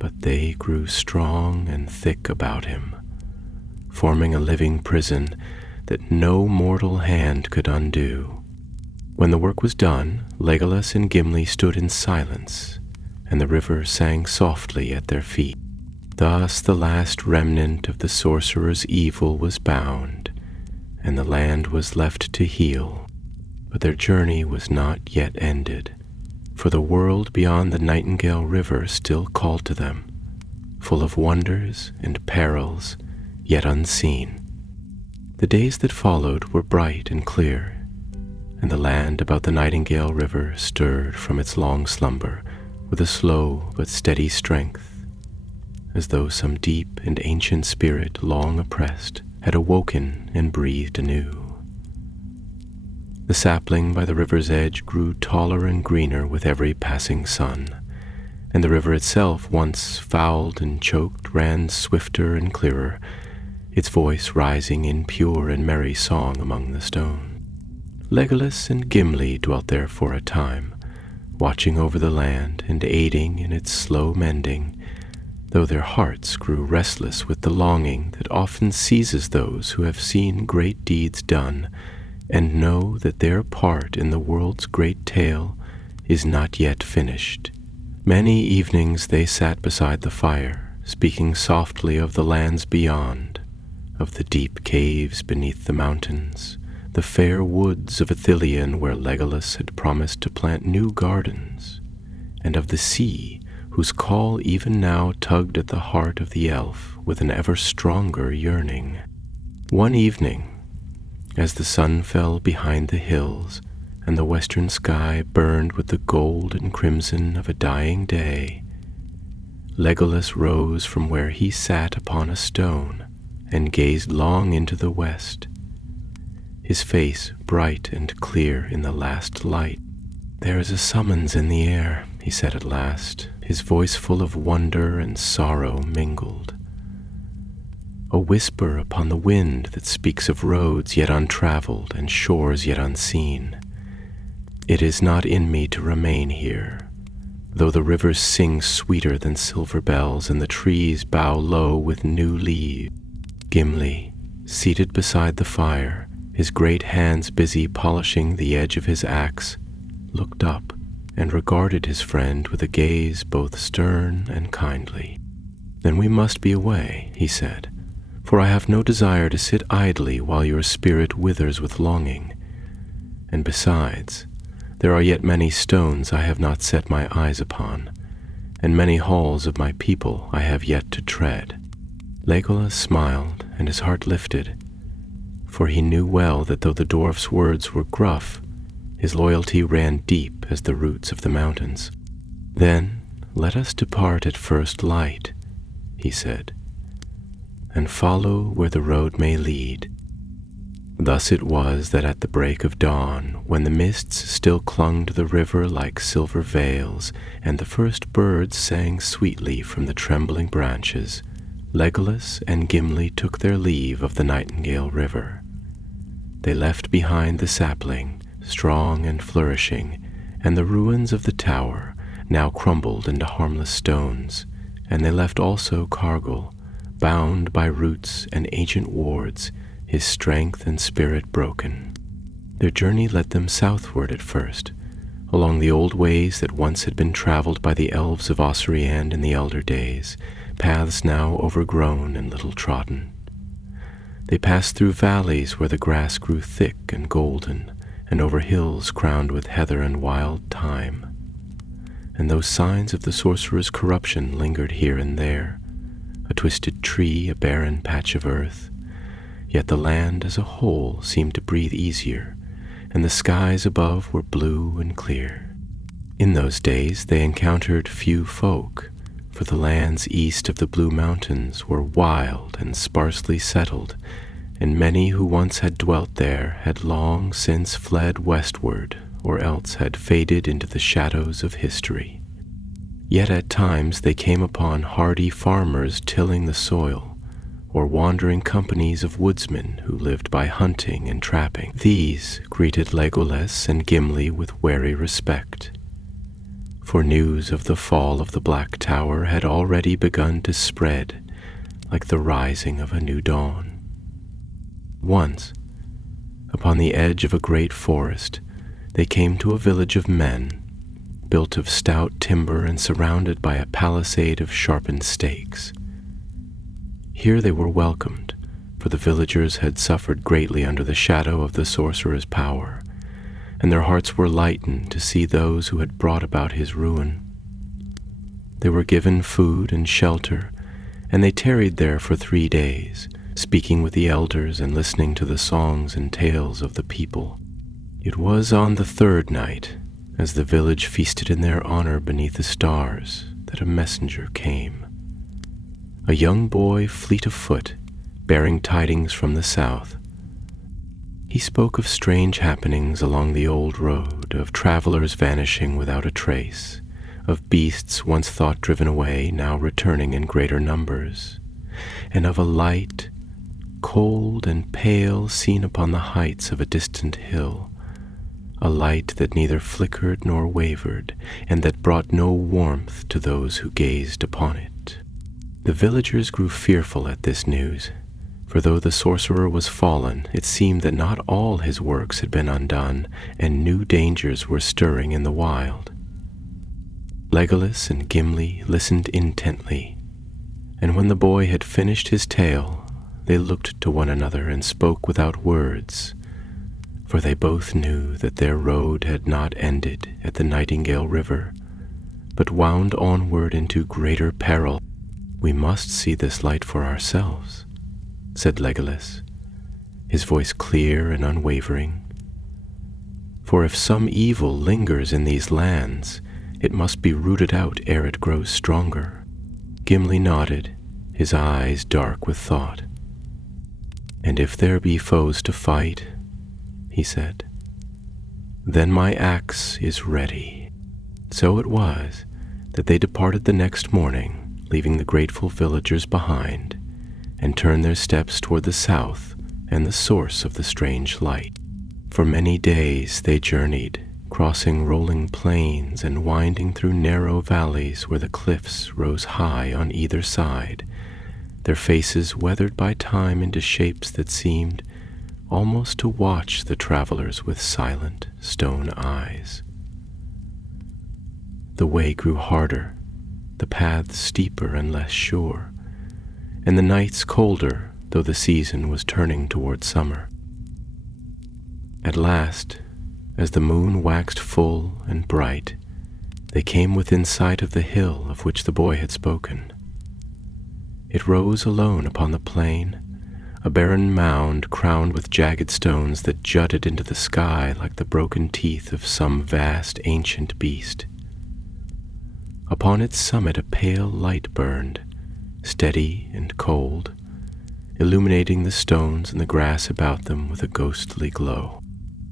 but they grew strong and thick about him, forming a living prison that no mortal hand could undo. When the work was done, Legolas and Gimli stood in silence, and the river sang softly at their feet. Thus the last remnant of the sorcerer's evil was bound, and the land was left to heal. But their journey was not yet ended, for the world beyond the Nightingale River still called to them, full of wonders and perils yet unseen. The days that followed were bright and clear, and the land about the Nightingale River stirred from its long slumber with a slow but steady strength, as though some deep and ancient spirit long oppressed had awoken and breathed anew. The sapling by the river's edge grew taller and greener with every passing sun, and the river itself, once fouled and choked, ran swifter and clearer, its voice rising in pure and merry song among the stones. Legolas and Gimli dwelt there for a time, watching over the land and aiding in its slow mending, though their hearts grew restless with the longing that often seizes those who have seen great deeds done and know that their part in the world's great tale is not yet finished. Many evenings they sat beside the fire, speaking softly of the lands beyond, of the deep caves beneath the mountains, the fair woods of Ithilien where Legolas had promised to plant new gardens, and of the sea whose call even now tugged at the heart of the elf with an ever stronger yearning. One evening, as the sun fell behind the hills and the western sky burned with the gold and crimson of a dying day, Legolas rose from where he sat upon a stone and gazed long into the west, his face bright and clear in the last light. "There is a summons in the air," he said at last, his voice full of wonder and sorrow mingled. "A whisper upon the wind that speaks of roads yet untraveled and shores yet unseen. It is not in me to remain here, though the rivers sing sweeter than silver bells and the trees bow low with new leaves." Gimli, seated beside the fire, his great hands busy polishing the edge of his axe, looked up and regarded his friend with a gaze both stern and kindly. "Then we must be away," he said, "for I have no desire to sit idly while your spirit withers with longing. And besides, there are yet many stones I have not set my eyes upon, and many halls of my people I have yet to tread." Legolas smiled, and his heart lifted, for he knew well that though the dwarf's words were gruff, his loyalty ran deep as the roots of the mountains. "Then let us depart at first light," he said, "and follow where the road may lead." Thus it was that at the break of dawn, when the mists still clung to the river like silver veils, and the first birds sang sweetly from the trembling branches, Legolas and Gimli took their leave of the Nightingale River. They left behind the sapling, strong and flourishing, and the ruins of the tower, now crumbled into harmless stones, and they left also Cargill, bound by roots and ancient wards, his strength and spirit broken. Their journey led them southward at first, along the old ways that once had been traveled by the elves of Osiriand in the elder days, paths now overgrown and little trodden. They passed through valleys where the grass grew thick and golden, and over hills crowned with heather and wild thyme. And those signs of the sorcerer's corruption lingered here and there, a twisted tree, a barren patch of earth, yet the land as a whole seemed to breathe easier, and the skies above were blue and clear. In those days they encountered few folk, for the lands east of the Blue Mountains were wild and sparsely settled, and many who once had dwelt there had long since fled westward, or else had faded into the shadows of history. Yet at times they came upon hardy farmers tilling the soil, or wandering companies of woodsmen who lived by hunting and trapping. These greeted Legolas and Gimli with wary respect, for news of the fall of the Black Tower had already begun to spread like the rising of a new dawn. Once, upon the edge of a great forest, they came to a village of men, built of stout timber and surrounded by a palisade of sharpened stakes. Here they were welcomed, for the villagers had suffered greatly under the shadow of the sorcerer's power, and their hearts were lightened to see those who had brought about his ruin. They were given food and shelter, and they tarried there for 3 days, speaking with the elders and listening to the songs and tales of the people. It was on the 3rd night, as the village feasted in their honor beneath the stars, that a messenger came. A young boy fleet of foot, bearing tidings from the south. He spoke of strange happenings along the old road, of travelers vanishing without a trace, of beasts once thought driven away now returning in greater numbers, and of a light, cold and pale, seen upon the heights of a distant hill, a light that neither flickered nor wavered, and that brought no warmth to those who gazed upon it. The villagers grew fearful at this news, for though the sorcerer was fallen, it seemed that not all his works had been undone, and new dangers were stirring in the wild. Legolas and Gimli listened intently, and when the boy had finished his tale, they looked to one another and spoke without words, for they both knew that their road had not ended at the Nightingale River, but wound onward into greater peril. "We must see this light for ourselves," said Legolas, his voice clear and unwavering. "For if some evil lingers in these lands, it must be rooted out ere it grows stronger." Gimli nodded, his eyes dark with thought. "And if there be foes to fight," he said, "then my axe is ready." So it was that they departed the next morning, leaving the grateful villagers behind, and turned their steps toward the south and the source of the strange light. For many days they journeyed, crossing rolling plains and winding through narrow valleys where the cliffs rose high on either side, their faces weathered by time into shapes that seemed almost to watch the travelers with silent stone eyes. The way grew harder, the paths steeper and less sure, and the nights colder, though the season was turning toward summer. At last, as the moon waxed full and bright, they came within sight of the hill of which the boy had spoken. It rose alone upon the plain, a barren mound crowned with jagged stones that jutted into the sky like the broken teeth of some vast ancient beast. Upon its summit a pale light burned, steady and cold, illuminating the stones and the grass about them with a ghostly glow.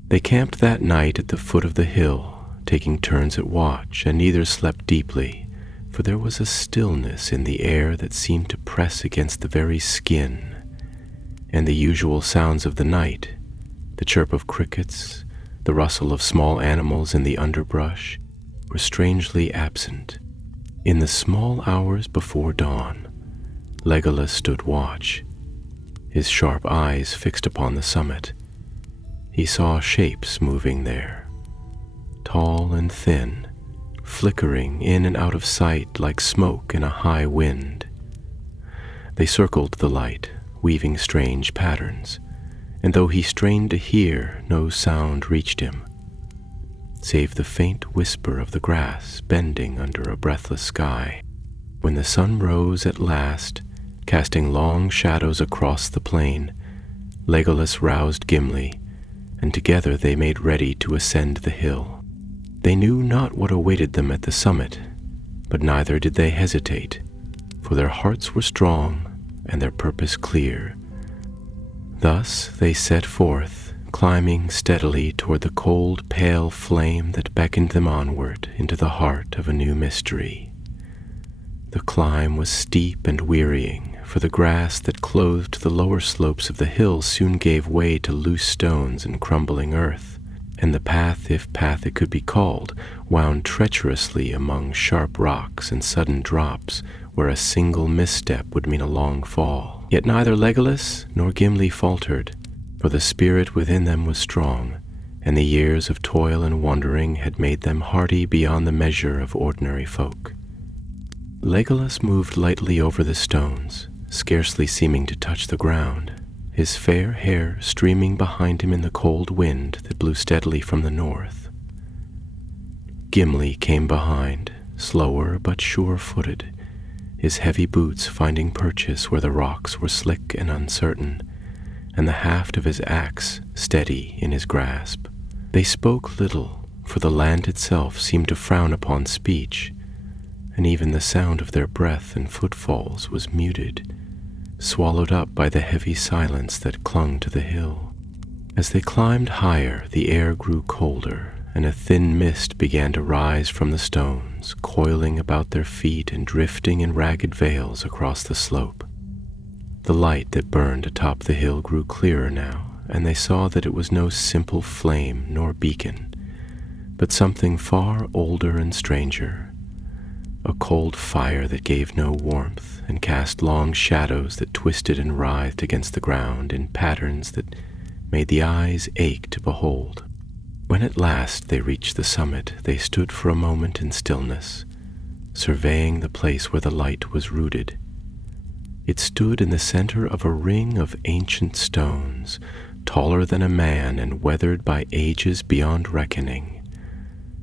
They camped that night at the foot of the hill, taking turns at watch, and neither slept deeply, for there was a stillness in the air that seemed to press against the very skin, and the usual sounds of the night, the chirp of crickets, the rustle of small animals in the underbrush, were strangely absent. In the small hours before dawn, Legolas stood watch, his sharp eyes fixed upon the summit. He saw shapes moving there, tall and thin, flickering in and out of sight like smoke in a high wind. They circled the light, weaving strange patterns, and though he strained to hear, no sound reached him, save the faint whisper of the grass bending under a breathless sky. When the sun rose at last, casting long shadows across the plain, Legolas roused Gimli, and together they made ready to ascend the hill. They knew not what awaited them at the summit, but neither did they hesitate, for their hearts were strong and their purpose clear. Thus they set forth, climbing steadily toward the cold, pale flame that beckoned them onward into the heart of a new mystery. The climb was steep and wearying, for the grass that clothed the lower slopes of the hill soon gave way to loose stones and crumbling earth, and the path, if path it could be called, wound treacherously among sharp rocks and sudden drops where a single misstep would mean a long fall. Yet neither Legolas nor Gimli faltered, for the spirit within them was strong, and the years of toil and wandering had made them hardy beyond the measure of ordinary folk. Legolas moved lightly over the stones, scarcely seeming to touch the ground, his fair hair streaming behind him in the cold wind that blew steadily from the north. Gimli came behind, slower but sure-footed, his heavy boots finding purchase where the rocks were slick and uncertain, and the haft of his axe steady in his grasp. They spoke little, for the land itself seemed to frown upon speech, and even the sound of their breath and footfalls was muted, swallowed up by the heavy silence that clung to the hill. As they climbed higher, the air grew colder, and a thin mist began to rise from the stones, coiling about their feet and drifting in ragged veils across the slope. The light that burned atop the hill grew clearer now, and they saw that it was no simple flame nor beacon, but something far older and stranger, a cold fire that gave no warmth and cast long shadows that twisted and writhed against the ground in patterns that made the eyes ache to behold. When at last they reached the summit, they stood for a moment in stillness, surveying the place where the light was rooted. It stood in the center of a ring of ancient stones, taller than a man and weathered by ages beyond reckoning.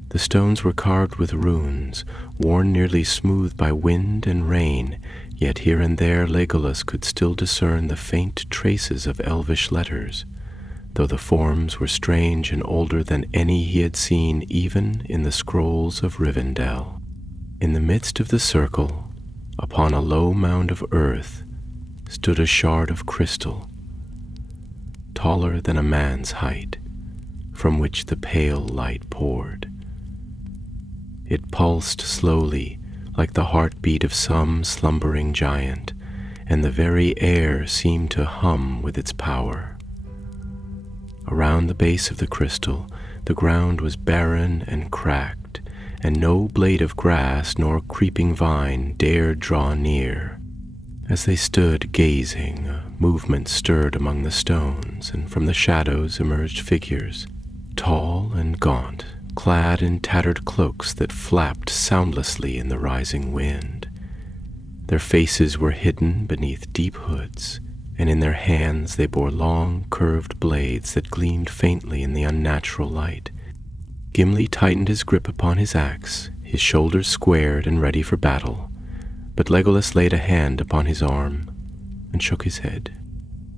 The stones were carved with runes, worn nearly smooth by wind and rain, yet here and there Legolas could still discern the faint traces of elvish letters, though the forms were strange and older than any he had seen even in the scrolls of Rivendell. In the midst of the circle, upon a low mound of earth, stood a shard of crystal, taller than a man's height, from which the pale light poured. It pulsed slowly, like the heartbeat of some slumbering giant, and the very air seemed to hum with its power. Around the base of the crystal, the ground was barren and cracked, and no blade of grass nor creeping vine dared draw near. As they stood gazing, a movement stirred among the stones, and from the shadows emerged figures, tall and gaunt, clad in tattered cloaks that flapped soundlessly in the rising wind. Their faces were hidden beneath deep hoods, and in their hands they bore long, curved blades that gleamed faintly in the unnatural light. Gimli tightened his grip upon his axe, his shoulders squared and ready for battle, but Legolas laid a hand upon his arm and shook his head.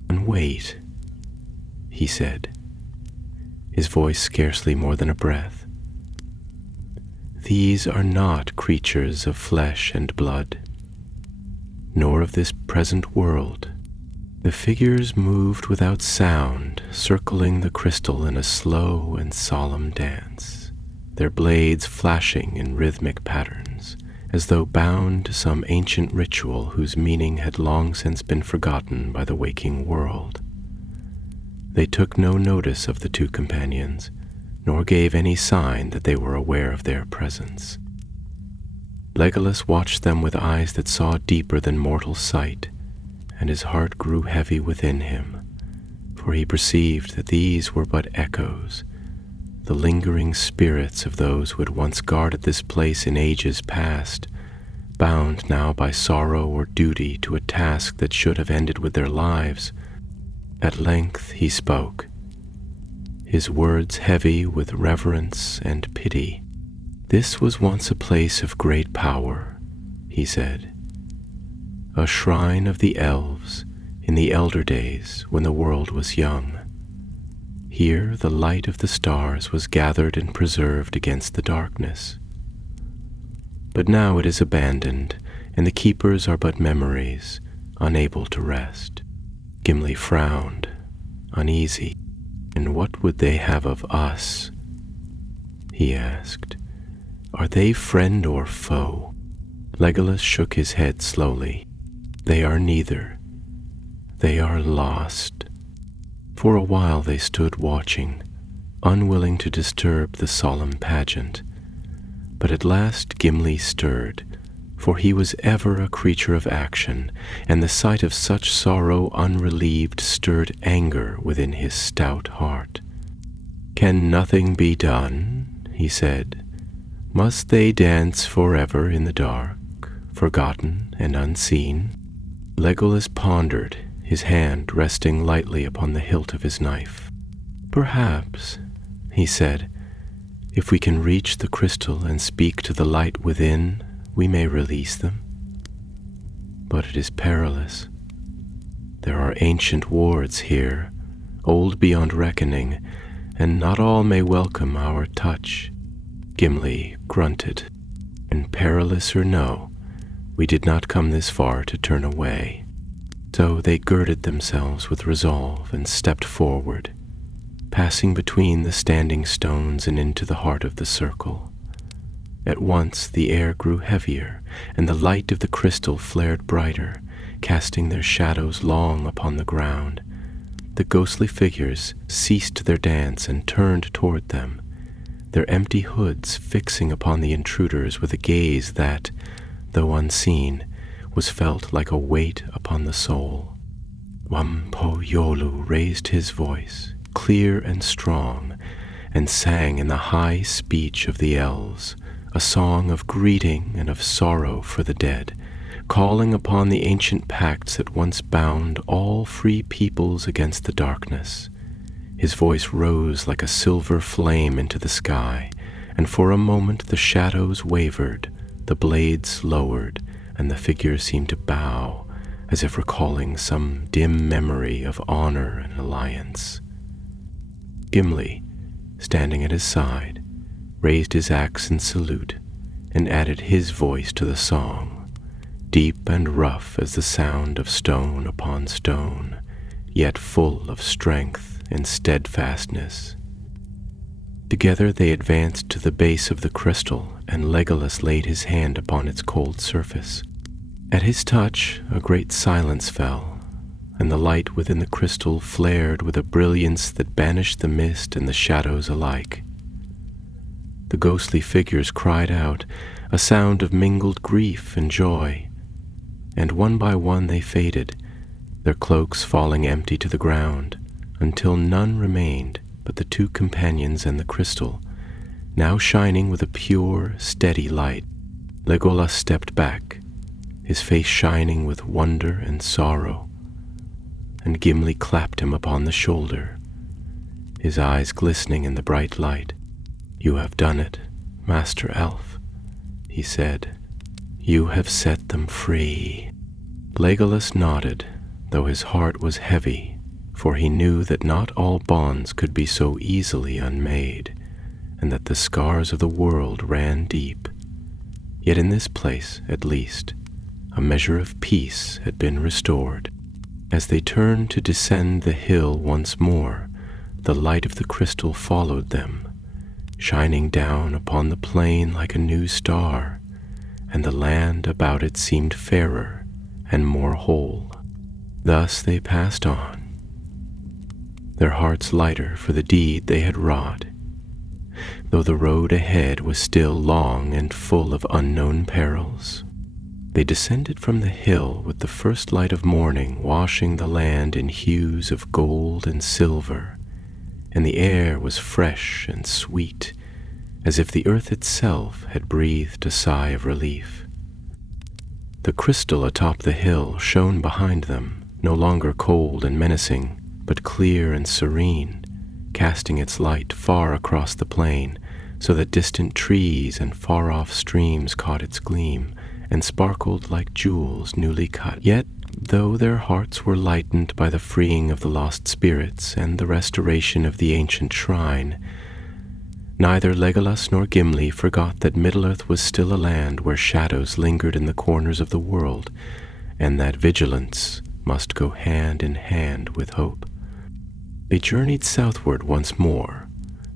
"And wait," he said, his voice scarcely more than a breath. "These are not creatures of flesh and blood, nor of this present world." The figures moved without sound, circling the crystal in a slow and solemn dance, their blades flashing in rhythmic patterns, as though bound to some ancient ritual whose meaning had long since been forgotten by the waking world. They took no notice of the two companions, nor gave any sign that they were aware of their presence. Legolas watched them with eyes that saw deeper than mortal sight, and his heart grew heavy within him, for he perceived that these were but echoes, the lingering spirits of those who had once guarded this place in ages past, bound now by sorrow or duty to a task that should have ended with their lives. At length he spoke, his words heavy with reverence and pity. "This was once a place of great power," he said, "a shrine of the elves in the elder days when the world was young. Here the light of the stars was gathered and preserved against the darkness. But now it is abandoned, and the keepers are but memories, unable to rest." Gimli frowned, uneasy. "And what would they have of us?" he asked. "Are they friend or foe?" Legolas shook his head slowly. "They are neither. They are lost." For a while they stood watching, unwilling to disturb the solemn pageant. But at last Gimli stirred, for he was ever a creature of action, and the sight of such sorrow unrelieved stirred anger within his stout heart. "Can nothing be done?" he said. "Must they dance forever in the dark, forgotten and unseen?" Legolas pondered, his hand resting lightly upon the hilt of his knife. "Perhaps," he said, "if we can reach the crystal and speak to the light within, we may release them. But it is perilous. There are ancient wards here, old beyond reckoning, and not all may welcome our touch." Gimli grunted. "And perilous or no, we did not come this far to turn away." So they girded themselves with resolve and stepped forward, passing between the standing stones and into the heart of the circle. At once the air grew heavier, and the light of the crystal flared brighter, casting their shadows long upon the ground. The ghostly figures ceased their dance and turned toward them, their empty hoods fixing upon the intruders with a gaze that, though unseen, was felt like a weight upon the soul. Wampoyolu raised his voice, clear and strong, and sang in the high speech of the elves, a song of greeting and of sorrow for the dead, calling upon the ancient pacts that once bound all free peoples against the darkness. His voice rose like a silver flame into the sky, and for a moment the shadows wavered, the blades lowered, and the figures seemed to bow, as if recalling some dim memory of honor and alliance. Gimli, standing at his side, raised his axe in salute, and added his voice to the song, deep and rough as the sound of stone upon stone, yet full of strength and steadfastness. Together they advanced to the base of the crystal, and Legolas laid his hand upon its cold surface. At his touch, a great silence fell, and the light within the crystal flared with a brilliance that banished the mist and the shadows alike. The ghostly figures cried out, a sound of mingled grief and joy, and one by one they faded, their cloaks falling empty to the ground, until none remained but the two companions and the crystal, now shining with a pure, steady light. Legolas stepped back, his face shining with wonder and sorrow, and Gimli clapped him upon the shoulder, his eyes glistening in the bright light. "You have done it, Master Elf," he said. "You have set them free." Legolas nodded, though his heart was heavy, for he knew that not all bonds could be so easily unmade, and that the scars of the world ran deep. Yet in this place, at least, a measure of peace had been restored. As they turned to descend the hill once more, the light of the crystal followed them, shining down upon the plain like a new star, and the land about it seemed fairer and more whole. Thus they passed on, their hearts lighter for the deed they had wrought, though the road ahead was still long and full of unknown perils. They descended from the hill with the first light of morning washing the land in hues of gold and silver, and the air was fresh and sweet, as if the earth itself had breathed a sigh of relief. The crystal atop the hill shone behind them, no longer cold and menacing, but clear and serene, casting its light far across the plain, so that distant trees and far-off streams caught its gleam and sparkled like jewels newly cut. Yet, though their hearts were lightened by the freeing of the lost spirits and the restoration of the ancient shrine, neither Legolas nor Gimli forgot that Middle-earth was still a land where shadows lingered in the corners of the world, and that vigilance must go hand in hand with hope. They journeyed southward once more,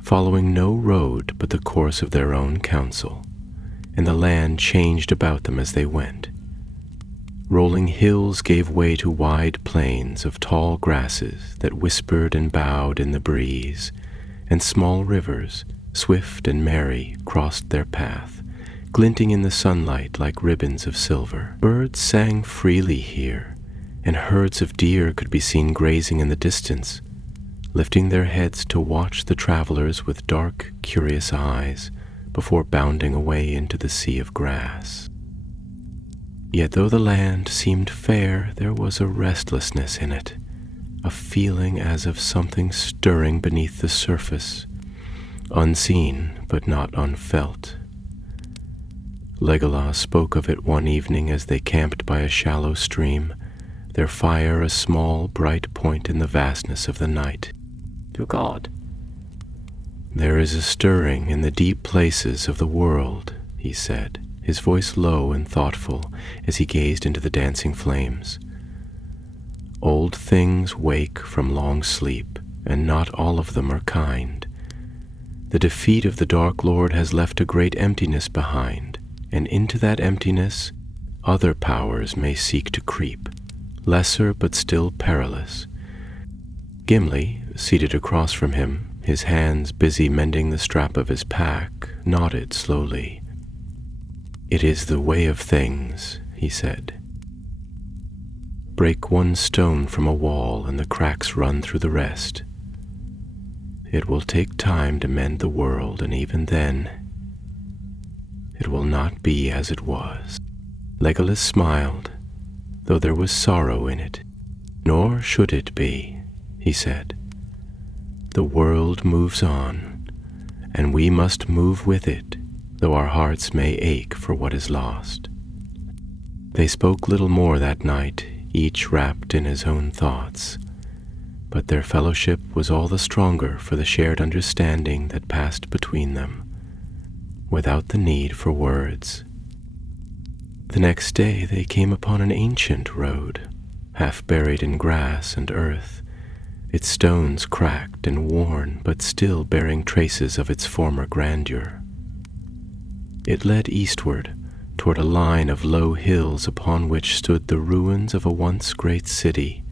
following no road but the course of their own counsel, and the land changed about them as they went. Rolling hills gave way to wide plains of tall grasses that whispered and bowed in the breeze, and small rivers, swift and merry, crossed their path, glinting in the sunlight like ribbons of silver. Birds sang freely here, and herds of deer could be seen grazing in the distance, lifting their heads to watch the travelers with dark, curious eyes before bounding away into the sea of grass. Yet though the land seemed fair, there was a restlessness in it, a feeling as of something stirring beneath the surface, unseen but not unfelt. Legolas spoke of it one evening as they camped by a shallow stream, their fire a small, bright point in the vastness of the night. "To God." "There is a stirring in the deep places of the world," he said, his voice low and thoughtful as he gazed into the dancing flames. "Old things wake from long sleep, and not all of them are kind. The defeat of the Dark Lord has left a great emptiness behind, and into that emptiness other powers may seek to creep, lesser but still perilous." Gimli, seated across from him, his hands busy mending the strap of his pack, nodded slowly. "It is the way of things," he said. "Break one stone from a wall and the cracks run through the rest. It will take time to mend the world, and even then, it will not be as it was." Legolas smiled, though there was sorrow in it. "Nor should it be," he said. "The world moves on, and we must move with it, though our hearts may ache for what is lost." They spoke little more that night, each wrapped in his own thoughts, but their fellowship was all the stronger for the shared understanding that passed between them, without the need for words. The next day they came upon an ancient road, half buried in grass and earth, its stones cracked and worn, but still bearing traces of its former grandeur. It led eastward, toward a line of low hills upon which stood the ruins of a once great city,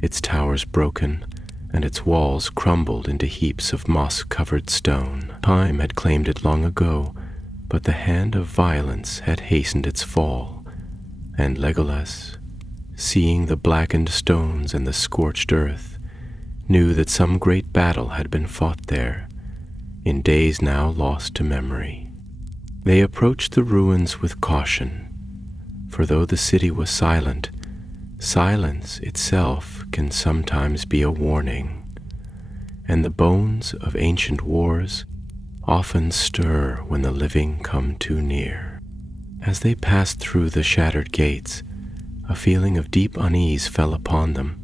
its towers broken and its walls crumbled into heaps of moss-covered stone. Time had claimed it long ago, but the hand of violence had hastened its fall, and Legolas, seeing the blackened stones and the scorched earth, knew that some great battle had been fought there, in days now lost to memory. They approached the ruins with caution, for though the city was silent, silence itself can sometimes be a warning, and the bones of ancient wars often stir when the living come too near. As they passed through the shattered gates, a feeling of deep unease fell upon them,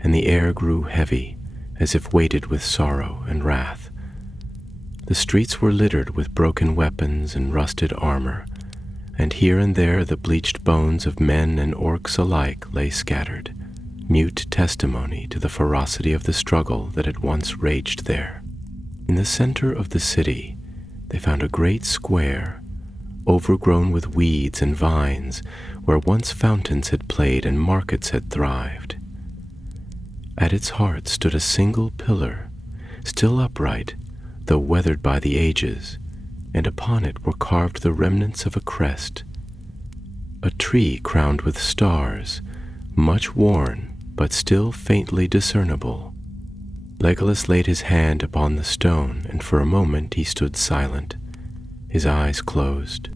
and the air grew heavy, as if weighted with sorrow and wrath. The streets were littered with broken weapons and rusted armor, and here and there the bleached bones of men and orcs alike lay scattered, mute testimony to the ferocity of the struggle that had once raged there. In the center of the city, they found a great square, overgrown with weeds and vines, where once fountains had played and markets had thrived. At its heart stood a single pillar, still upright, though weathered by the ages, and upon it were carved the remnants of a crest, a tree crowned with stars, much worn, but still faintly discernible. Legolas laid his hand upon the stone, and for a moment he stood silent, his eyes closed.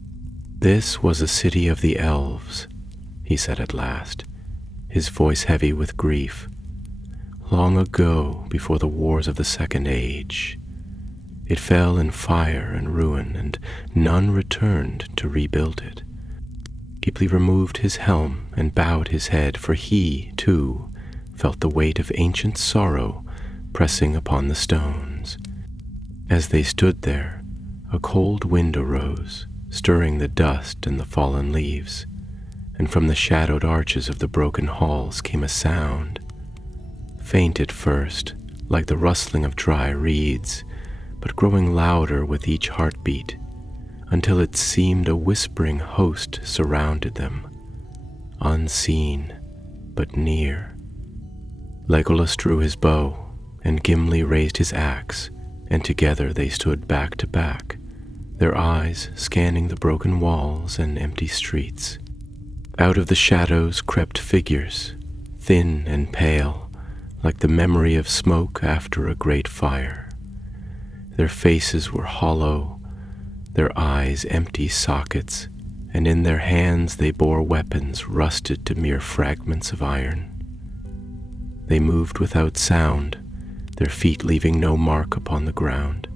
"This was a city of the elves," he said at last, his voice heavy with grief. "Long ago, before the wars of the Second Age, it fell in fire and ruin, and none returned to rebuild it." Gimli removed his helm and bowed his head, for he, too, felt the weight of ancient sorrow pressing upon the stones. As they stood there, a cold wind arose, stirring the dust and the fallen leaves, and from the shadowed arches of the broken halls came a sound, faint at first, like the rustling of dry reeds, but growing louder with each heartbeat, until it seemed a whispering host surrounded them, unseen but near. Legolas drew his bow, and Gimli raised his axe, and together they stood back to back, their eyes scanning the broken walls and empty streets. Out of the shadows crept figures, thin and pale, like the memory of smoke after a great fire. Their faces were hollow, their eyes empty sockets, and in their hands they bore weapons rusted to mere fragments of iron. They moved without sound, their feet leaving no mark upon the ground,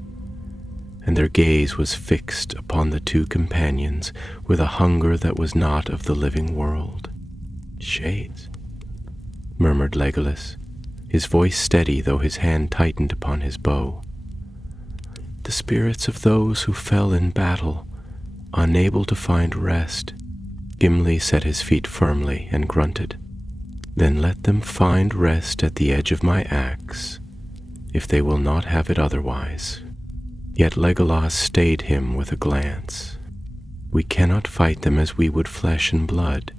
and their gaze was fixed upon the two companions with a hunger that was not of the living world. "Shades," murmured Legolas, his voice steady though his hand tightened upon his bow. "The spirits of those who fell in battle, unable to find rest." Gimli set his feet firmly and grunted. "Then let them find rest at the edge of my axe, if they will not have it otherwise." Yet Legolas stayed him with a glance. "We cannot fight them as we would flesh and blood.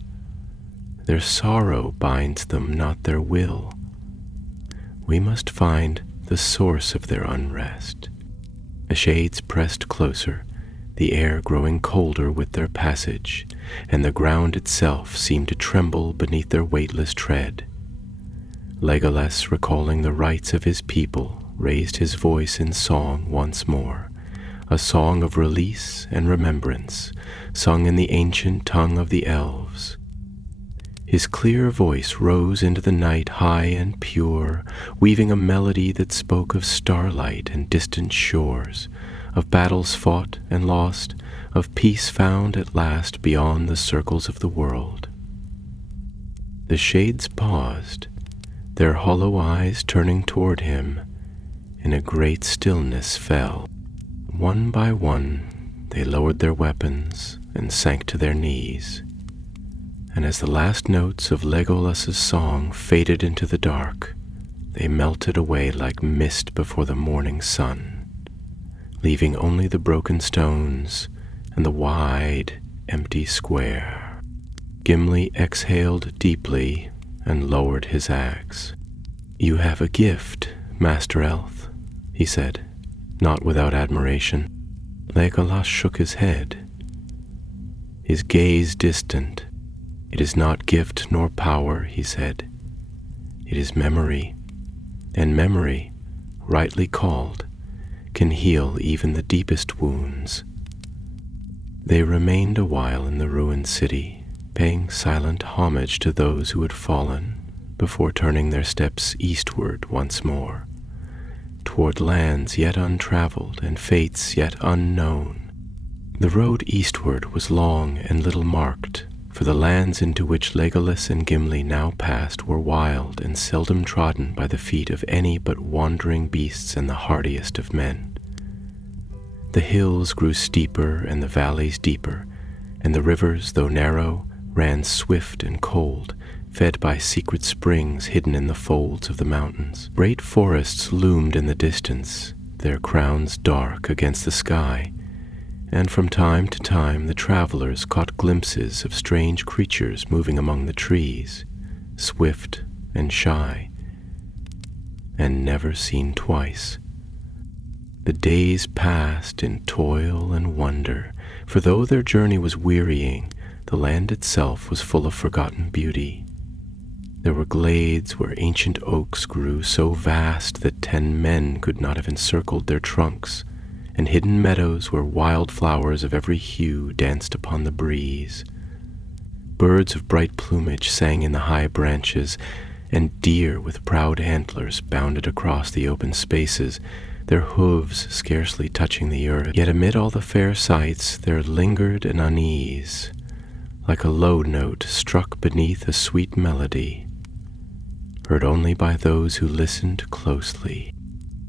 Their sorrow binds them, not their will. We must find the source of their unrest." The shades pressed closer, the air growing colder with their passage, and the ground itself seemed to tremble beneath their weightless tread. Legolas, recalling the rights of his people, raised his voice in song once more, a song of release and remembrance, sung in the ancient tongue of the elves. His clear voice rose into the night high and pure, weaving a melody that spoke of starlight and distant shores, of battles fought and lost, of peace found at last beyond the circles of the world. The shades paused, their hollow eyes turning toward him, and a great stillness fell. One by one they lowered their weapons and sank to their knees, and as the last notes of Legolas's song faded into the dark, they melted away like mist before the morning sun, leaving only the broken stones and the wide, empty square. Gimli exhaled deeply and lowered his axe. "You have a gift, Master Elf," he said, not without admiration. Legolas shook his head, his gaze distant. "It is not gift nor power," he said. "It is memory, and memory, rightly called, can heal even the deepest wounds." They remained a while in the ruined city, paying silent homage to those who had fallen, before turning their steps eastward once more, toward lands yet untraveled and fates yet unknown. The road eastward was long and little marked, for the lands into which Legolas and Gimli now passed were wild and seldom trodden by the feet of any but wandering beasts and the hardiest of men. The hills grew steeper and the valleys deeper, and the rivers, though narrow, ran swift and cold, fed by secret springs hidden in the folds of the mountains. Great forests loomed in the distance, their crowns dark against the sky, and from time to time the travelers caught glimpses of strange creatures moving among the trees, swift and shy, and never seen twice. The days passed in toil and wonder, for though their journey was wearying, the land itself was full of forgotten beauty. There were glades where ancient oaks grew so vast that 10 men could not have encircled their trunks, and hidden meadows where wild flowers of every hue danced upon the breeze. Birds of bright plumage sang in the high branches, and deer with proud antlers bounded across the open spaces, their hooves scarcely touching the earth. Yet amid all the fair sights there lingered an unease, like a low note struck beneath a sweet melody, heard only by those who listened closely.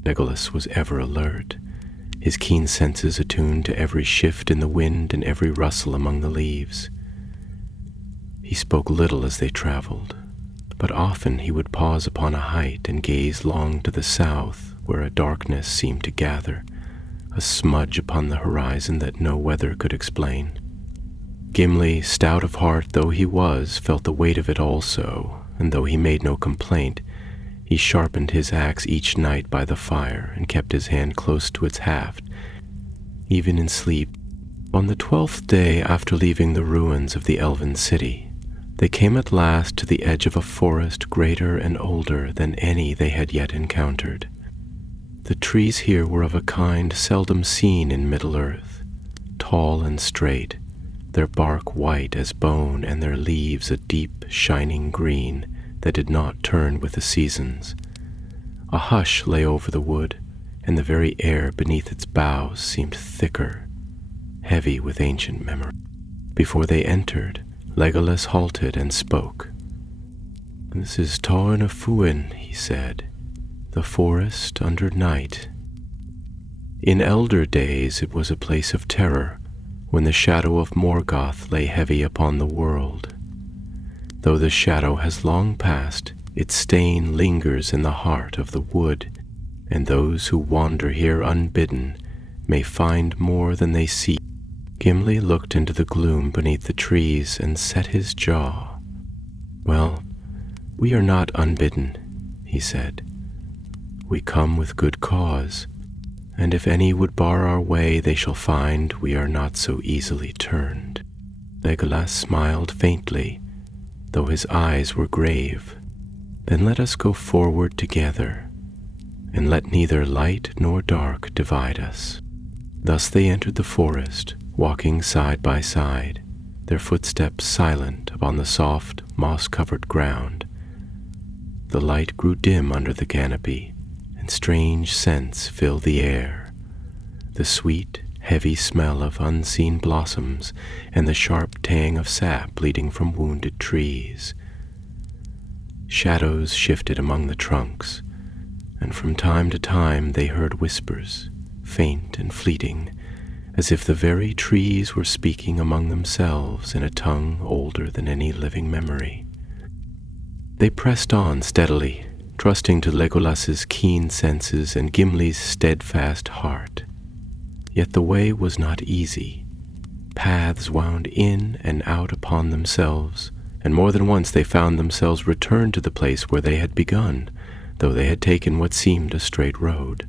Legolas was ever alert, his keen senses attuned to every shift in the wind and every rustle among the leaves. He spoke little as they traveled, but often he would pause upon a height and gaze long to the south, where a darkness seemed to gather, a smudge upon the horizon that no weather could explain. Gimli, stout of heart though he was, felt the weight of it also, and though he made no complaint, He sharpened his axe each night by the fire and kept his hand close to its haft, even in sleep. On the 12th day after leaving the ruins of the elven city, they came at last to the edge of a forest greater and older than any they had yet encountered. The trees here were of a kind seldom seen in Middle-earth, tall and straight, their bark white as bone and their leaves a deep, shining green that did not turn with the seasons. A hush lay over the wood, and the very air beneath its boughs seemed thicker, heavy with ancient memory. Before they entered, Legolas halted and spoke. "This is Torn of Fuin," he said, "the forest under night. In elder days it was a place of terror, when the shadow of Morgoth lay heavy upon the world. Though the shadow has long passed, its stain lingers in the heart of the wood, and those who wander here unbidden may find more than they seek." Gimli looked into the gloom beneath the trees and set his jaw. "Well, we are not unbidden," he said. "We come with good cause, and if any would bar our way, they shall find we are not so easily turned." Legolas smiled faintly, though his eyes were grave. "Then let us go forward together, and let neither light nor dark divide us." Thus they entered the forest, walking side by side, their footsteps silent upon the soft, moss-covered ground. The light grew dim under the canopy, and strange scents filled the air. The sweet, heavy smell of unseen blossoms and the sharp tang of sap bleeding from wounded trees. Shadows shifted among the trunks, and from time to time they heard whispers, faint and fleeting, as if the very trees were speaking among themselves in a tongue older than any living memory. They pressed on steadily, trusting to Legolas's keen senses and Gimli's steadfast heart. Yet the way was not easy. Paths wound in and out upon themselves, and more than once they found themselves returned to the place where they had begun, though they had taken what seemed a straight road.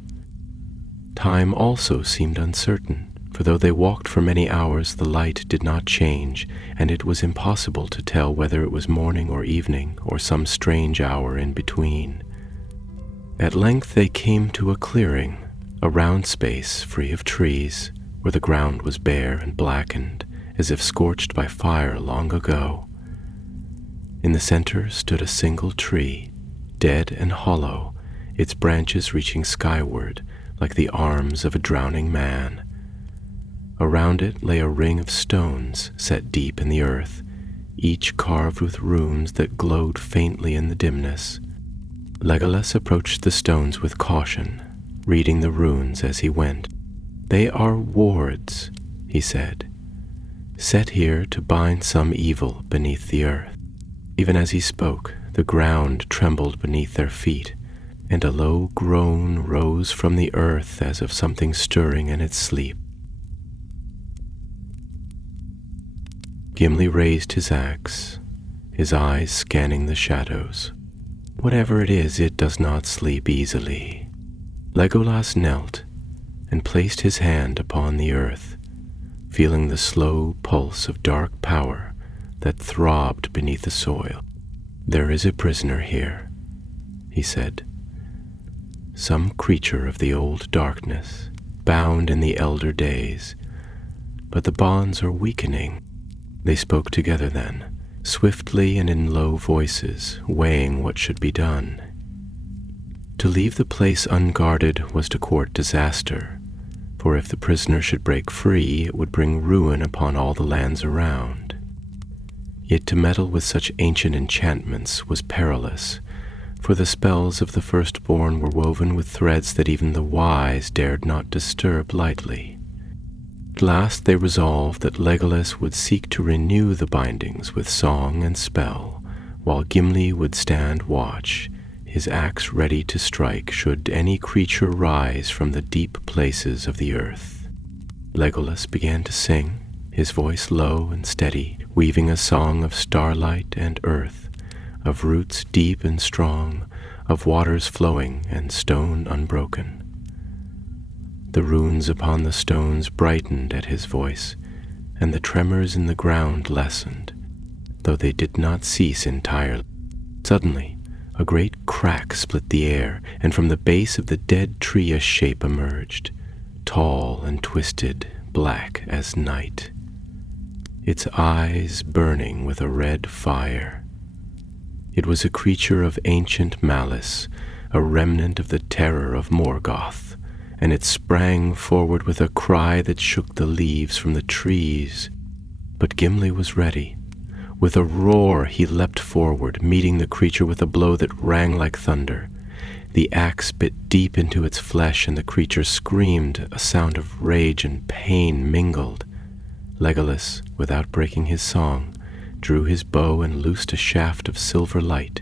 Time also seemed uncertain, for though they walked for many hours, the light did not change, and it was impossible to tell whether it was morning or evening, or some strange hour in between. At length they came to a clearing, a round space free of trees, where the ground was bare and blackened, as if scorched by fire long ago. In the center stood a single tree, dead and hollow, its branches reaching skyward like the arms of a drowning man. Around it lay a ring of stones set deep in the earth, each carved with runes that glowed faintly in the dimness. Legolas approached the stones with caution, reading the runes as he went. "They are wards," he said, "set here to bind some evil beneath the earth." Even as he spoke, the ground trembled beneath their feet, and a low groan rose from the earth as of something stirring in its sleep. Gimli raised his axe, his eyes scanning the shadows. "Whatever it is, it does not sleep easily." Legolas knelt and placed his hand upon the earth, feeling the slow pulse of dark power that throbbed beneath the soil. "There is a prisoner here," he said. "Some creature of the old darkness, bound in the elder days, but the bonds are weakening." They spoke together then, swiftly and in low voices, weighing what should be done. To leave the place unguarded was to court disaster, for if the prisoner should break free, it would bring ruin upon all the lands around. Yet to meddle with such ancient enchantments was perilous, for the spells of the firstborn were woven with threads that even the wise dared not disturb lightly. At last they resolved that Legolas would seek to renew the bindings with song and spell, while Gimli would stand watch, his axe ready to strike should any creature rise from the deep places of the earth. Legolas began to sing, his voice low and steady, weaving a song of starlight and earth, of roots deep and strong, of waters flowing and stone unbroken. The runes upon the stones brightened at his voice, and the tremors in the ground lessened, though they did not cease entirely. Suddenly, a great crack split the air, and from the base of the dead tree a shape emerged, tall and twisted, black as night, its eyes burning with a red fire. It was a creature of ancient malice, a remnant of the terror of Morgoth, and it sprang forward with a cry that shook the leaves from the trees. But Gimli was ready. With a roar he leapt forward, meeting the creature with a blow that rang like thunder. The axe bit deep into its flesh, and the creature screamed, a sound of rage and pain mingled. Legolas, without breaking his song, drew his bow and loosed a shaft of silver light,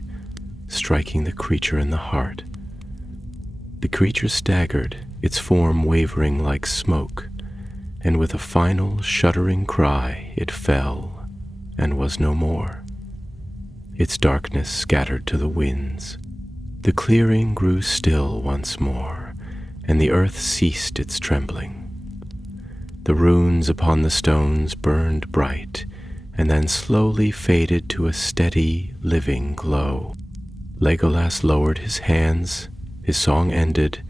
striking the creature in the heart. The creature staggered, its form wavering like smoke, and with a final shuddering cry it fell and was no more. Its darkness scattered to the winds. The clearing grew still once more, and the earth ceased its trembling. The runes upon the stones burned bright, and then slowly faded to a steady, living glow. Legolas lowered his hands, his song ended,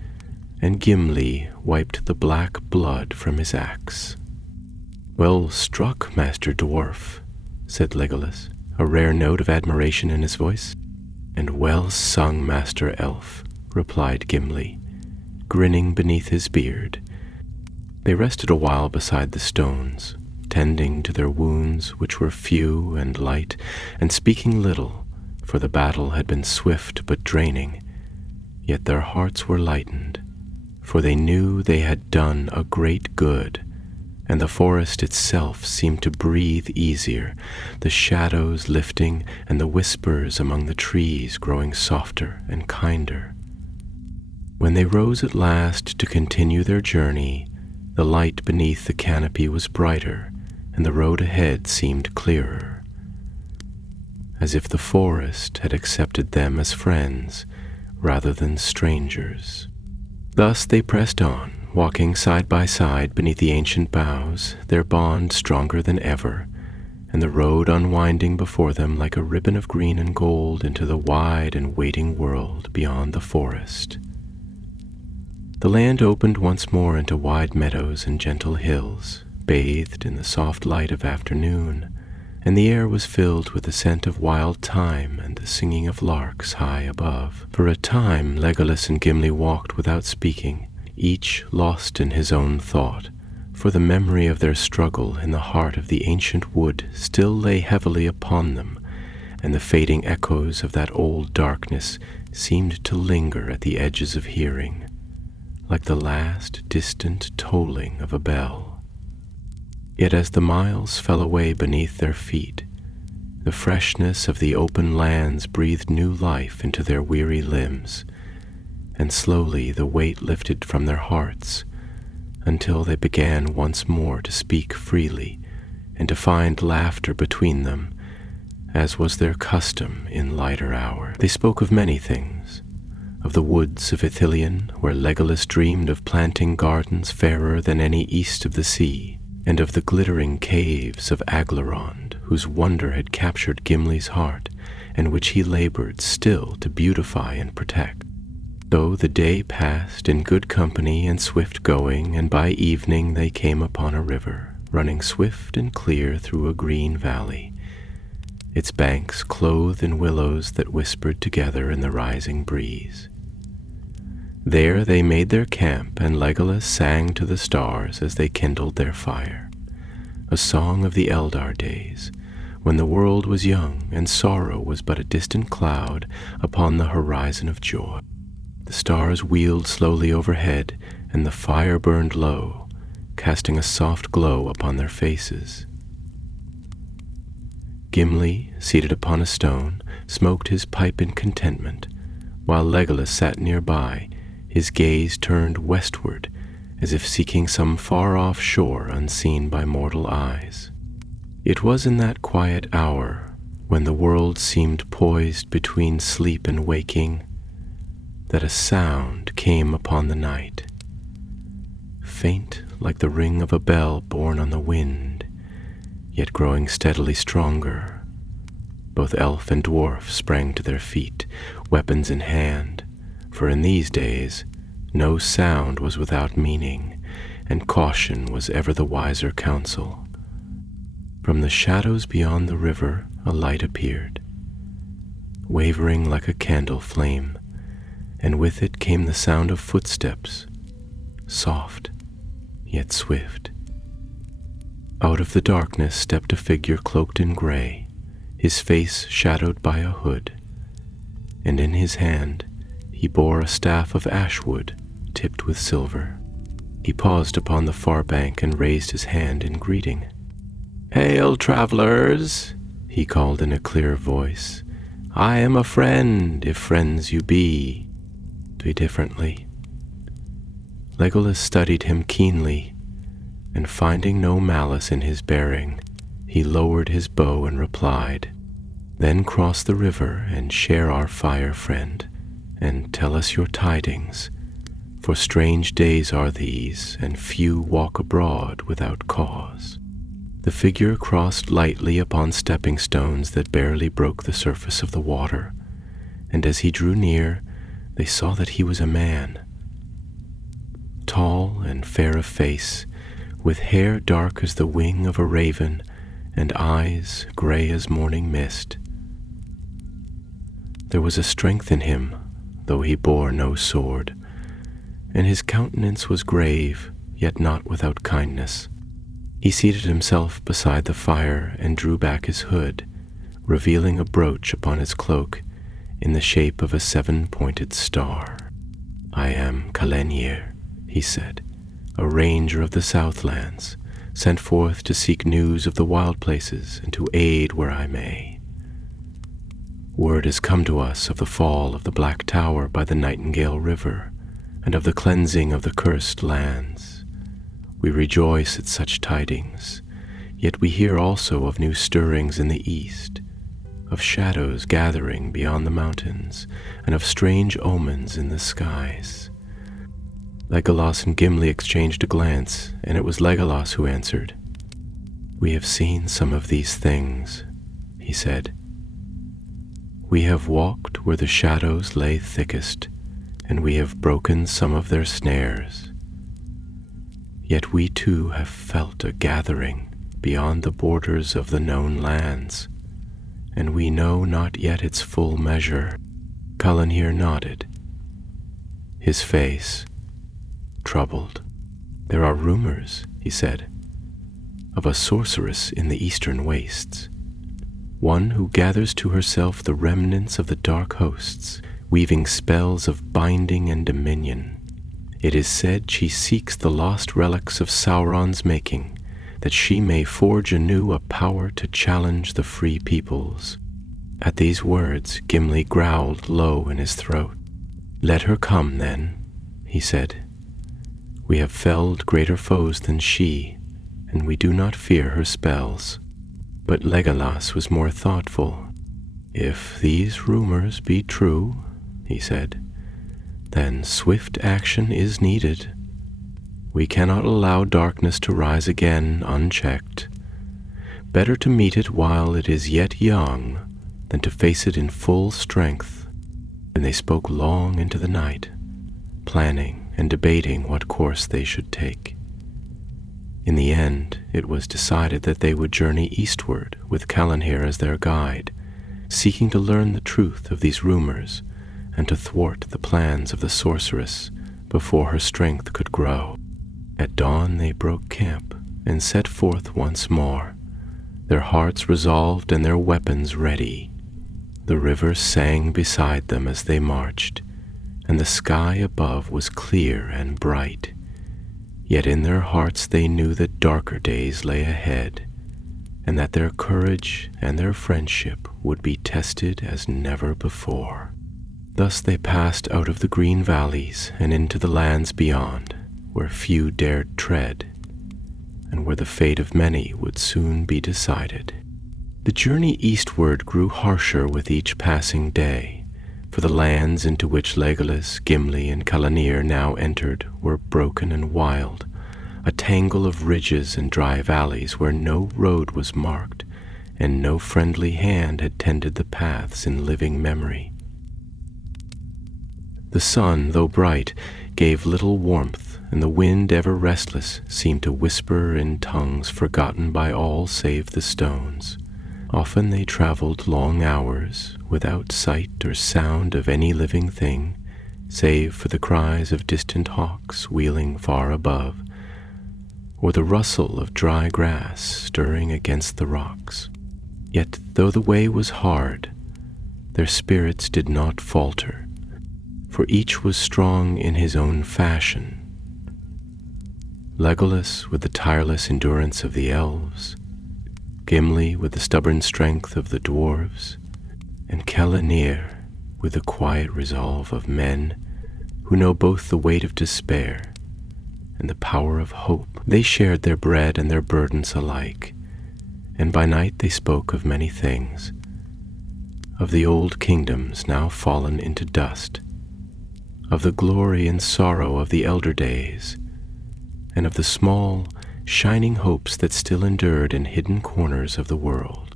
and Gimli wiped the black blood from his axe. "Well struck, Master Dwarf," said Legolas, a rare note of admiration in his voice. "And well sung, Master Elf," replied Gimli, grinning beneath his beard. They rested a while beside the stones, tending to their wounds, which were few and light, and speaking little, for the battle had been swift but draining. Yet their hearts were lightened, for they knew they had done a great good, and the forest itself seemed to breathe easier, the shadows lifting and the whispers among the trees growing softer and kinder. When they rose at last to continue their journey, the light beneath the canopy was brighter, and the road ahead seemed clearer, as if the forest had accepted them as friends rather than strangers. Thus they pressed on, walking side by side beneath the ancient boughs, their bond stronger than ever, and the road unwinding before them like a ribbon of green and gold into the wide and waiting world beyond the forest. The land opened once more into wide meadows and gentle hills, bathed in the soft light of afternoon, and the air was filled with the scent of wild thyme and the singing of larks high above. For a time Legolas and Gimli walked without speaking, each lost in his own thought, for the memory of their struggle in the heart of the ancient wood still lay heavily upon them, and the fading echoes of that old darkness seemed to linger at the edges of hearing, like the last distant tolling of a bell. Yet as the miles fell away beneath their feet, the freshness of the open lands breathed new life into their weary limbs, and slowly the weight lifted from their hearts until they began once more to speak freely and to find laughter between them, as was their custom in lighter hours. They spoke of many things, of the woods of Ithilien, where Legolas dreamed of planting gardens fairer than any east of the sea, and of the glittering caves of Aglarond, whose wonder had captured Gimli's heart, and which he labored still to beautify and protect. So the day passed in good company and swift going, and by evening they came upon a river, running swift and clear through a green valley, its banks clothed in willows that whispered together in the rising breeze. There they made their camp, and Legolas sang to the stars as they kindled their fire, a song of the Eldar days, when the world was young and sorrow was but a distant cloud upon the horizon of joy. The stars wheeled slowly overhead, and the fire burned low, casting a soft glow upon their faces. Gimli, seated upon a stone, smoked his pipe in contentment, while Legolas sat nearby, his gaze turned westward, as if seeking some far-off shore unseen by mortal eyes. It was in that quiet hour, when the world seemed poised between sleep and waking, that a sound came upon the night, faint like the ring of a bell borne on the wind, yet growing steadily stronger. Both elf and dwarf sprang to their feet, weapons in hand, for in these days no sound was without meaning, and caution was ever the wiser counsel. From the shadows beyond the river a light appeared, wavering like a candle flame, and with it came the sound of footsteps, soft yet swift. Out of the darkness stepped a figure cloaked in gray, his face shadowed by a hood, and in his hand he bore a staff of ashwood tipped with silver. He paused upon the far bank and raised his hand in greeting. "Hail, travelers!" he called in a clear voice. "I am a friend, if friends you be. Do differently." Legolas studied him keenly, and finding no malice in his bearing, he lowered his bow and replied, "Then cross the river and share our fire, friend, and tell us your tidings, for strange days are these, and few walk abroad without cause." The figure crossed lightly upon stepping stones that barely broke the surface of the water, and as he drew near, they saw that he was a man, tall and fair of face, with hair dark as the wing of a raven, and eyes gray as morning mist. There was a strength in him, though he bore no sword, and his countenance was grave, yet not without kindness. He seated himself beside the fire and drew back his hood, revealing a brooch upon his cloak in the shape of a 7-pointed star. "I am Calenir," he said, "a ranger of the Southlands, sent forth to seek news of the wild places and to aid where I may. Word has come to us of the fall of the Black Tower by the Nightingale River, and of the cleansing of the cursed lands. We rejoice at such tidings, yet we hear also of new stirrings in the east, of shadows gathering beyond the mountains, and of strange omens in the skies." Legolas and Gimli exchanged a glance, and it was Legolas who answered. "We have seen some of these things," he said. "We have walked where the shadows lay thickest, and we have broken some of their snares. Yet we too have felt a gathering beyond the borders of the known lands, and we know not yet its full measure." Calenir nodded, his face troubled. "There are rumors," he said, "of a sorceress in the eastern wastes, one who gathers to herself the remnants of the dark hosts, weaving spells of binding and dominion. It is said she seeks the lost relics of Sauron's making, that she may forge anew a power to challenge the free peoples." At these words, Gimli growled low in his throat. "Let her come, then," he said. "We have felled greater foes than she, and we do not fear her spells." But Legolas was more thoughtful. "If these rumors be true," he said, "then swift action is needed. We cannot allow darkness to rise again unchecked. Better to meet it while it is yet young than to face it in full strength." And they spoke long into the night, planning and debating what course they should take. In the end, it was decided that they would journey eastward with Calenir as their guide, seeking to learn the truth of these rumors and to thwart the plans of the sorceress before her strength could grow. At dawn they broke camp and set forth once more, their hearts resolved and their weapons ready. The river sang beside them as they marched, and the sky above was clear and bright. Yet in their hearts they knew that darker days lay ahead, and that their courage and their friendship would be tested as never before. Thus they passed out of the green valleys and into the lands beyond, where few dared tread, and where the fate of many would soon be decided. The journey eastward grew harsher with each passing day, for the lands into which Legolas, Gimli, and Calanir now entered were broken and wild, a tangle of ridges and dry valleys where no road was marked, and no friendly hand had tended the paths in living memory. The sun, though bright, gave little warmth, and the wind, ever restless, seemed to whisper in tongues forgotten by all save the stones. Often they traveled long hours, without sight or sound of any living thing, save for the cries of distant hawks wheeling far above, or the rustle of dry grass stirring against the rocks. Yet though the way was hard, their spirits did not falter, for each was strong in his own fashion. Legolas with the tireless endurance of the elves, Gimli with the stubborn strength of the dwarves, and Calanir with the quiet resolve of men who know both the weight of despair and the power of hope. They shared their bread and their burdens alike, and by night they spoke of many things, of the old kingdoms now fallen into dust, of the glory and sorrow of the elder days, and of the small, shining hopes that still endured in hidden corners of the world.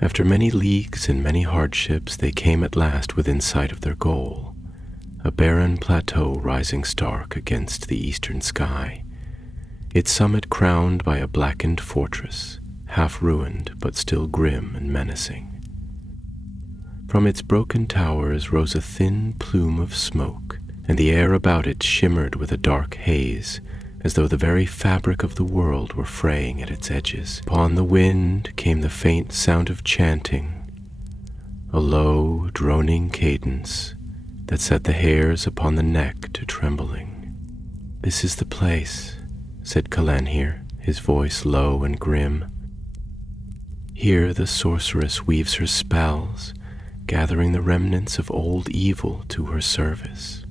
After many leagues and many hardships, they came at last within sight of their goal, a barren plateau rising stark against the eastern sky, its summit crowned by a blackened fortress, half ruined but still grim and menacing. From its broken towers rose a thin plume of smoke, and the air about it shimmered with a dark haze, as though the very fabric of the world were fraying at its edges. Upon the wind came the faint sound of chanting, a low, droning cadence that set the hairs upon the neck to trembling. "This is the place," said Calanir, his voice low and grim. "Here the sorceress weaves her spells, gathering the remnants of old evil to her service."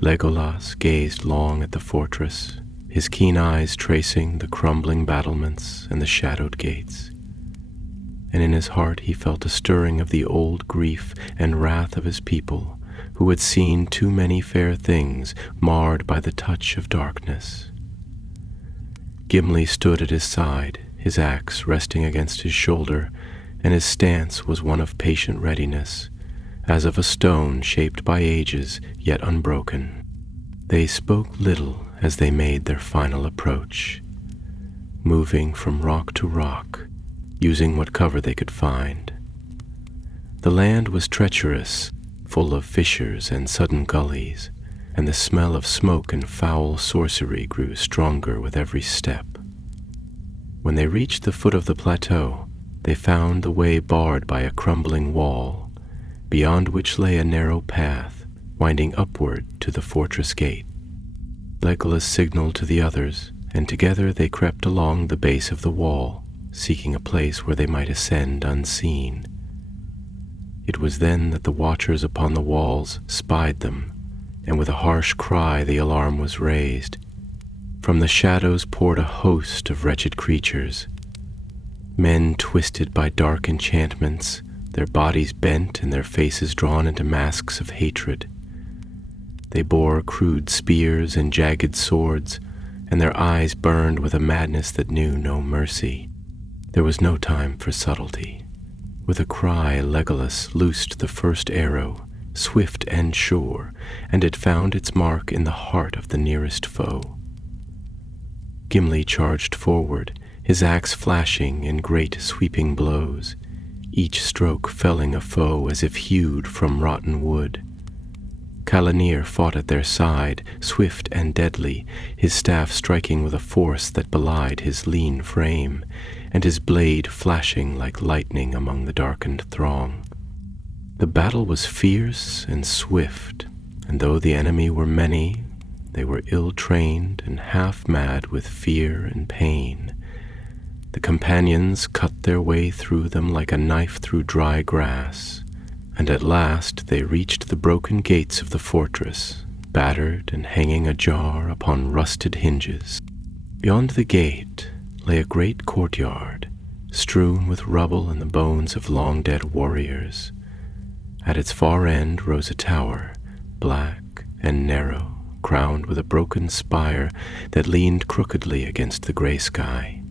Legolas gazed long at the fortress, his keen eyes tracing the crumbling battlements and the shadowed gates, and in his heart he felt a stirring of the old grief and wrath of his people, who had seen too many fair things marred by the touch of darkness. Gimli stood at his side, his axe resting against his shoulder, and his stance was one of patient readiness, as of a stone shaped by ages yet unbroken. They spoke little as they made their final approach, moving from rock to rock, using what cover they could find. The land was treacherous, full of fissures and sudden gullies, and the smell of smoke and foul sorcery grew stronger with every step. When they reached the foot of the plateau, they found the way barred by a crumbling wall, beyond which lay a narrow path winding upward to the fortress gate. Legolas signaled to the others, and together they crept along the base of the wall, seeking a place where they might ascend unseen. It was then that the watchers upon the walls spied them, and with a harsh cry the alarm was raised. From the shadows poured a host of wretched creatures, men twisted by dark enchantments, their bodies bent and their faces drawn into masks of hatred. They bore crude spears and jagged swords, and their eyes burned with a madness that knew no mercy. There was no time for subtlety. With a cry, Legolas loosed the first arrow, swift and sure, and it found its mark in the heart of the nearest foe. Gimli charged forward, his axe flashing in great sweeping blows, each stroke felling a foe as if hewed from rotten wood. Calanir fought at their side, swift and deadly, his staff striking with a force that belied his lean frame, and his blade flashing like lightning among the darkened throng. The battle was fierce and swift, and though the enemy were many, they were ill-trained and half-mad with fear and pain. The companions cut their way through them like a knife through dry grass, and at last they reached the broken gates of the fortress, battered and hanging ajar upon rusted hinges. Beyond the gate lay a great courtyard, strewn with rubble and the bones of long-dead warriors. At its far end rose a tower, black and narrow, crowned with a broken spire that leaned crookedly against the gray sky.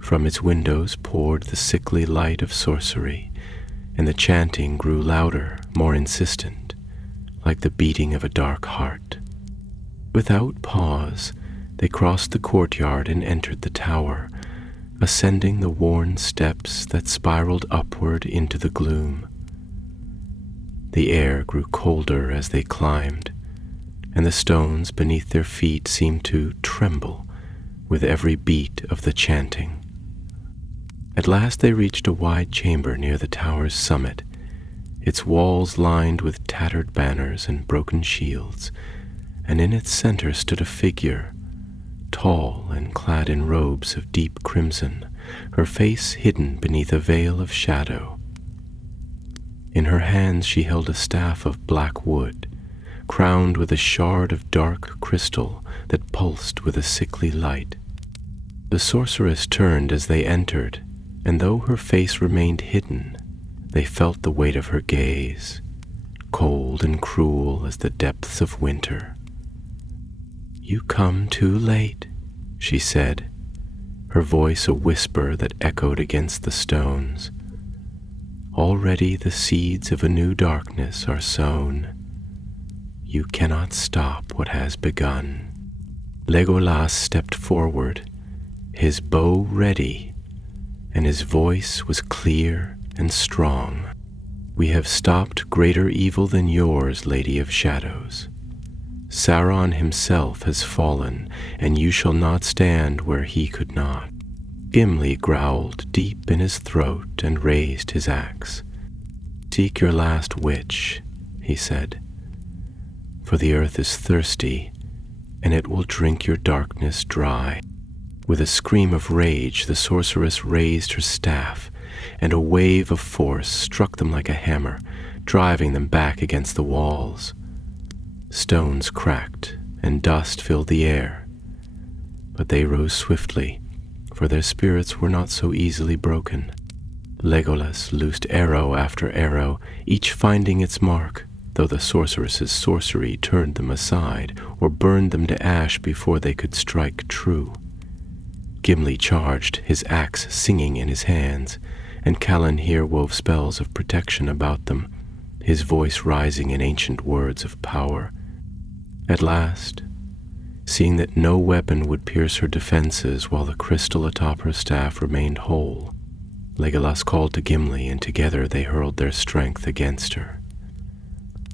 From its windows poured the sickly light of sorcery, and the chanting grew louder, more insistent, like the beating of a dark heart. Without pause, they crossed the courtyard and entered the tower, ascending the worn steps that spiraled upward into the gloom. The air grew colder as they climbed, and the stones beneath their feet seemed to tremble with every beat of the chanting. At last they reached a wide chamber near the tower's summit, its walls lined with tattered banners and broken shields, and in its center stood a figure, tall and clad in robes of deep crimson, her face hidden beneath a veil of shadow. In her hands she held a staff of black wood, crowned with a shard of dark crystal that pulsed with a sickly light. The sorceress turned as they entered, and though her face remained hidden, they felt the weight of her gaze, cold and cruel as the depths of winter. "You come too late," she said, her voice a whisper that echoed against the stones. "Already the seeds of a new darkness are sown. You cannot stop what has begun." Legolas stepped forward, his bow ready, and his voice was clear and strong. "We have stopped greater evil than yours, Lady of Shadows. Sauron himself has fallen, and you shall not stand where he could not." Gimli growled deep in his throat and raised his axe. "Seek your last witch," he said, "for the earth is thirsty, and it will drink your darkness dry." With a scream of rage, the sorceress raised her staff, and a wave of force struck them like a hammer, driving them back against the walls. Stones cracked, and dust filled the air, but they rose swiftly, for their spirits were not so easily broken. Legolas loosed arrow after arrow, each finding its mark, though the sorceress's sorcery turned them aside or burned them to ash before they could strike true. Gimli charged, his axe singing in his hands, and Callan here wove spells of protection about them, his voice rising in ancient words of power. At last, seeing that no weapon would pierce her defenses while the crystal atop her staff remained whole, Legolas called to Gimli, and together they hurled their strength against her.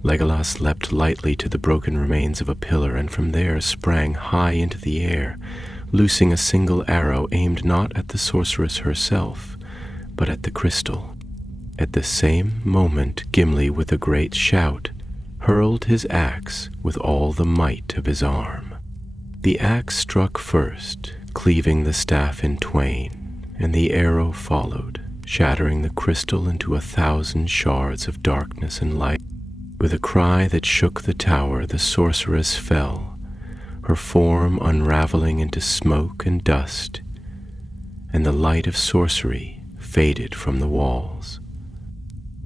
Legolas leapt lightly to the broken remains of a pillar, and from there sprang high into the air, loosing a single arrow aimed not at the sorceress herself, but at the crystal. At the same moment, Gimli, with a great shout, hurled his axe with all the might of his arm. The axe struck first, cleaving the staff in twain, and the arrow followed, shattering the crystal into 1,000 shards of darkness and light. With a cry that shook the tower, the sorceress fell, her form unraveling into smoke and dust, and the light of sorcery faded from the walls.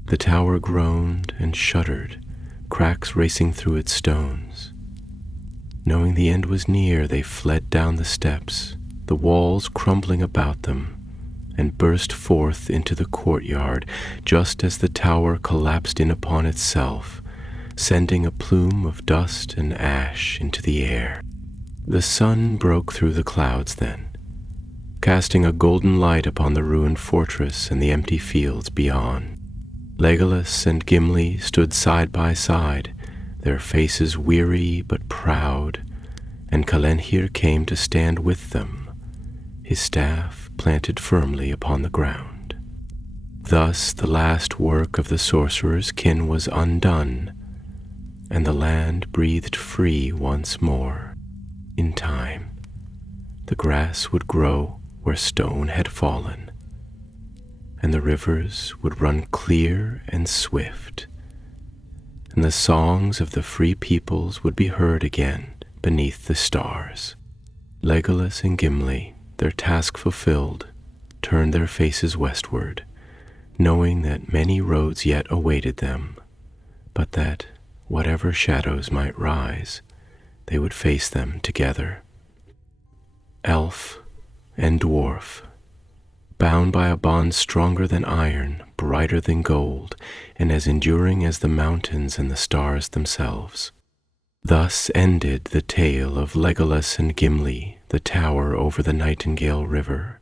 The tower groaned and shuddered, cracks racing through its stones. Knowing the end was near, they fled down the steps, the walls crumbling about them, and burst forth into the courtyard just as the tower collapsed in upon itself, sending a plume of dust and ash into the air. The sun broke through the clouds then, casting a golden light upon the ruined fortress and the empty fields beyond. Legolas and Gimli stood side by side, their faces weary but proud, and Calenhir came to stand with them, his staff planted firmly upon the ground. Thus the last work of the sorcerer's kin was undone, and the land breathed free once more. In time, the grass would grow where stone had fallen, and the rivers would run clear and swift, and the songs of the free peoples would be heard again beneath the stars. Legolas and Gimli, their task fulfilled, turned their faces westward, knowing that many roads yet awaited them, but that, whatever shadows might rise, they would face them together. Elf and dwarf, bound by a bond stronger than iron, brighter than gold, and as enduring as the mountains and the stars themselves. Thus ended the tale of Legolas and Gimli, the tower over the Nightingale River.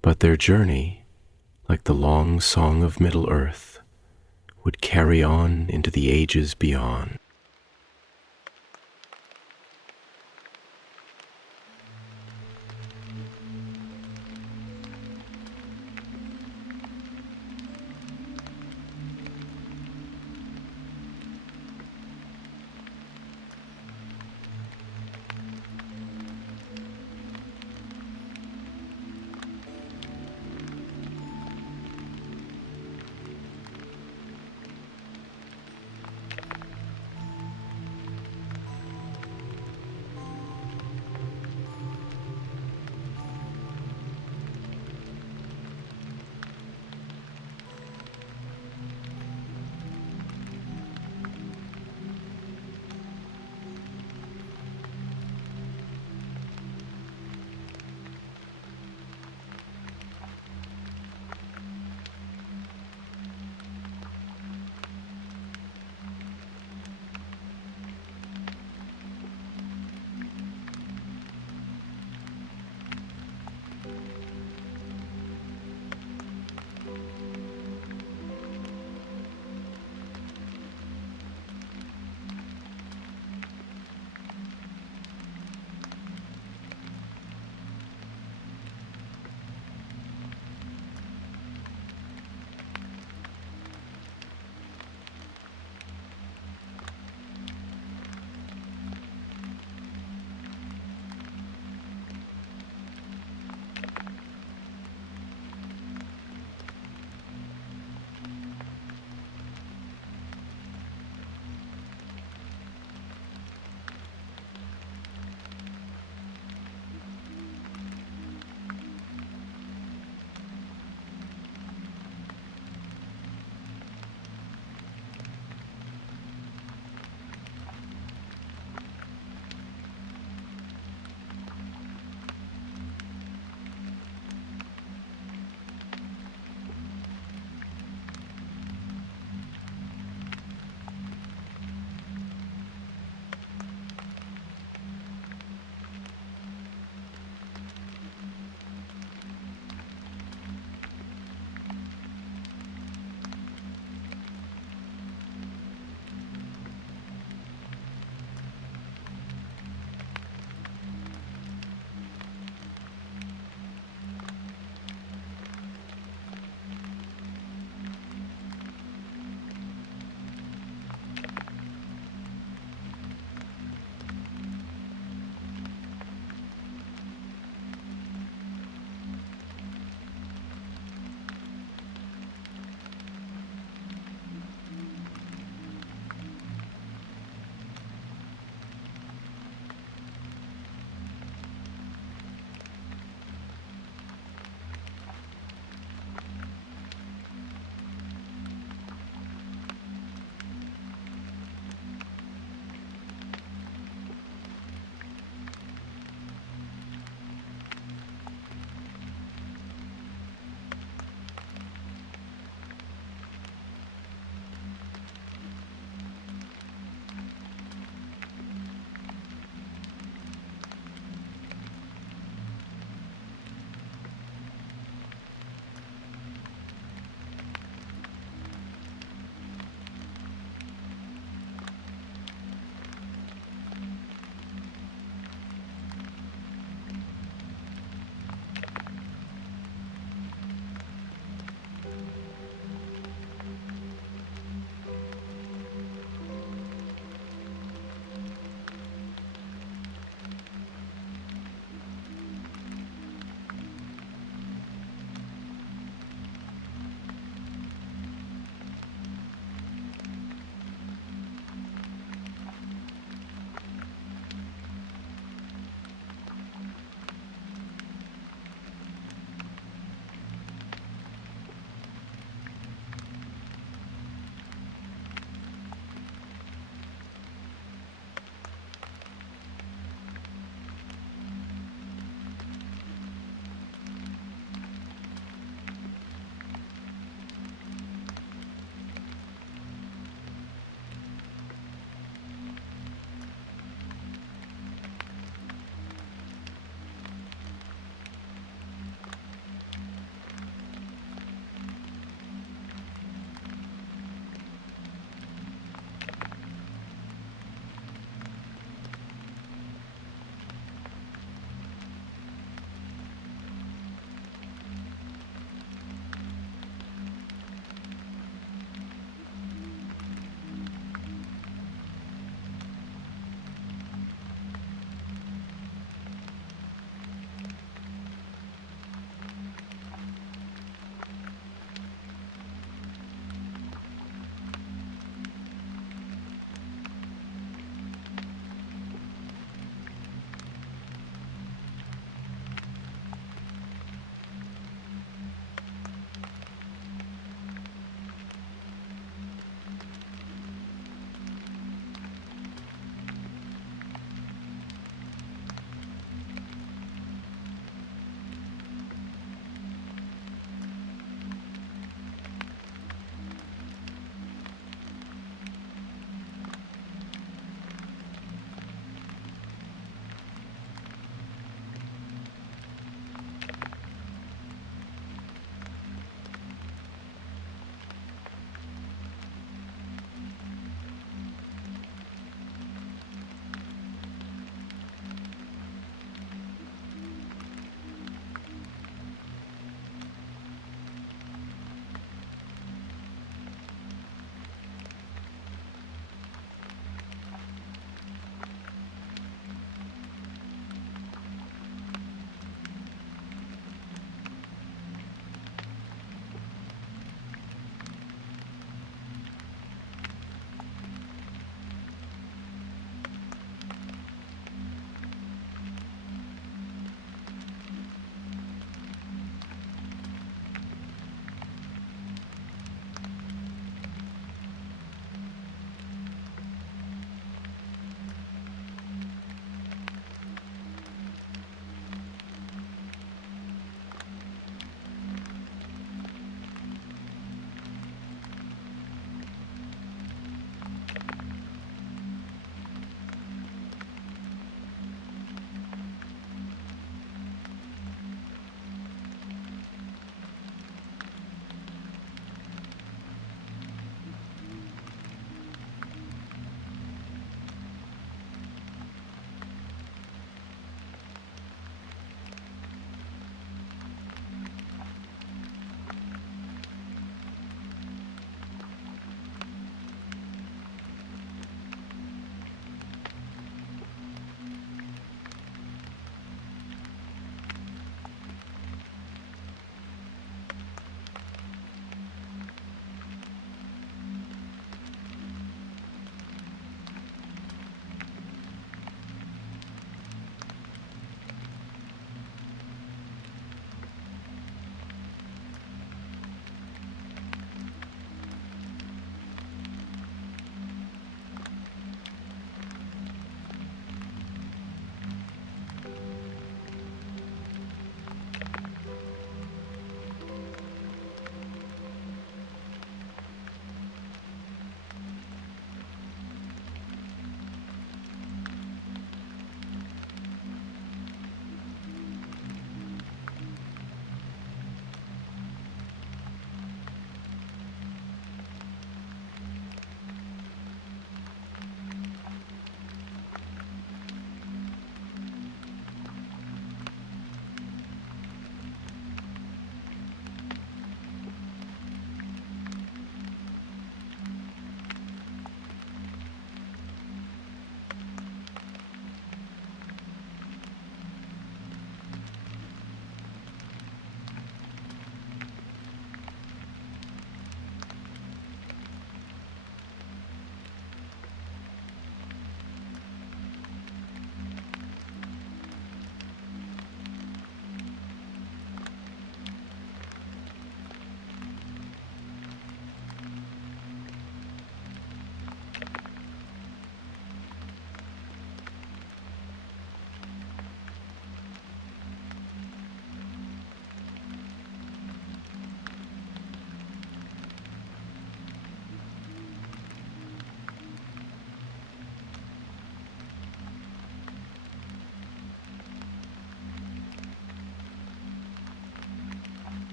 But their journey, like the long song of Middle-earth, would carry on into the ages beyond.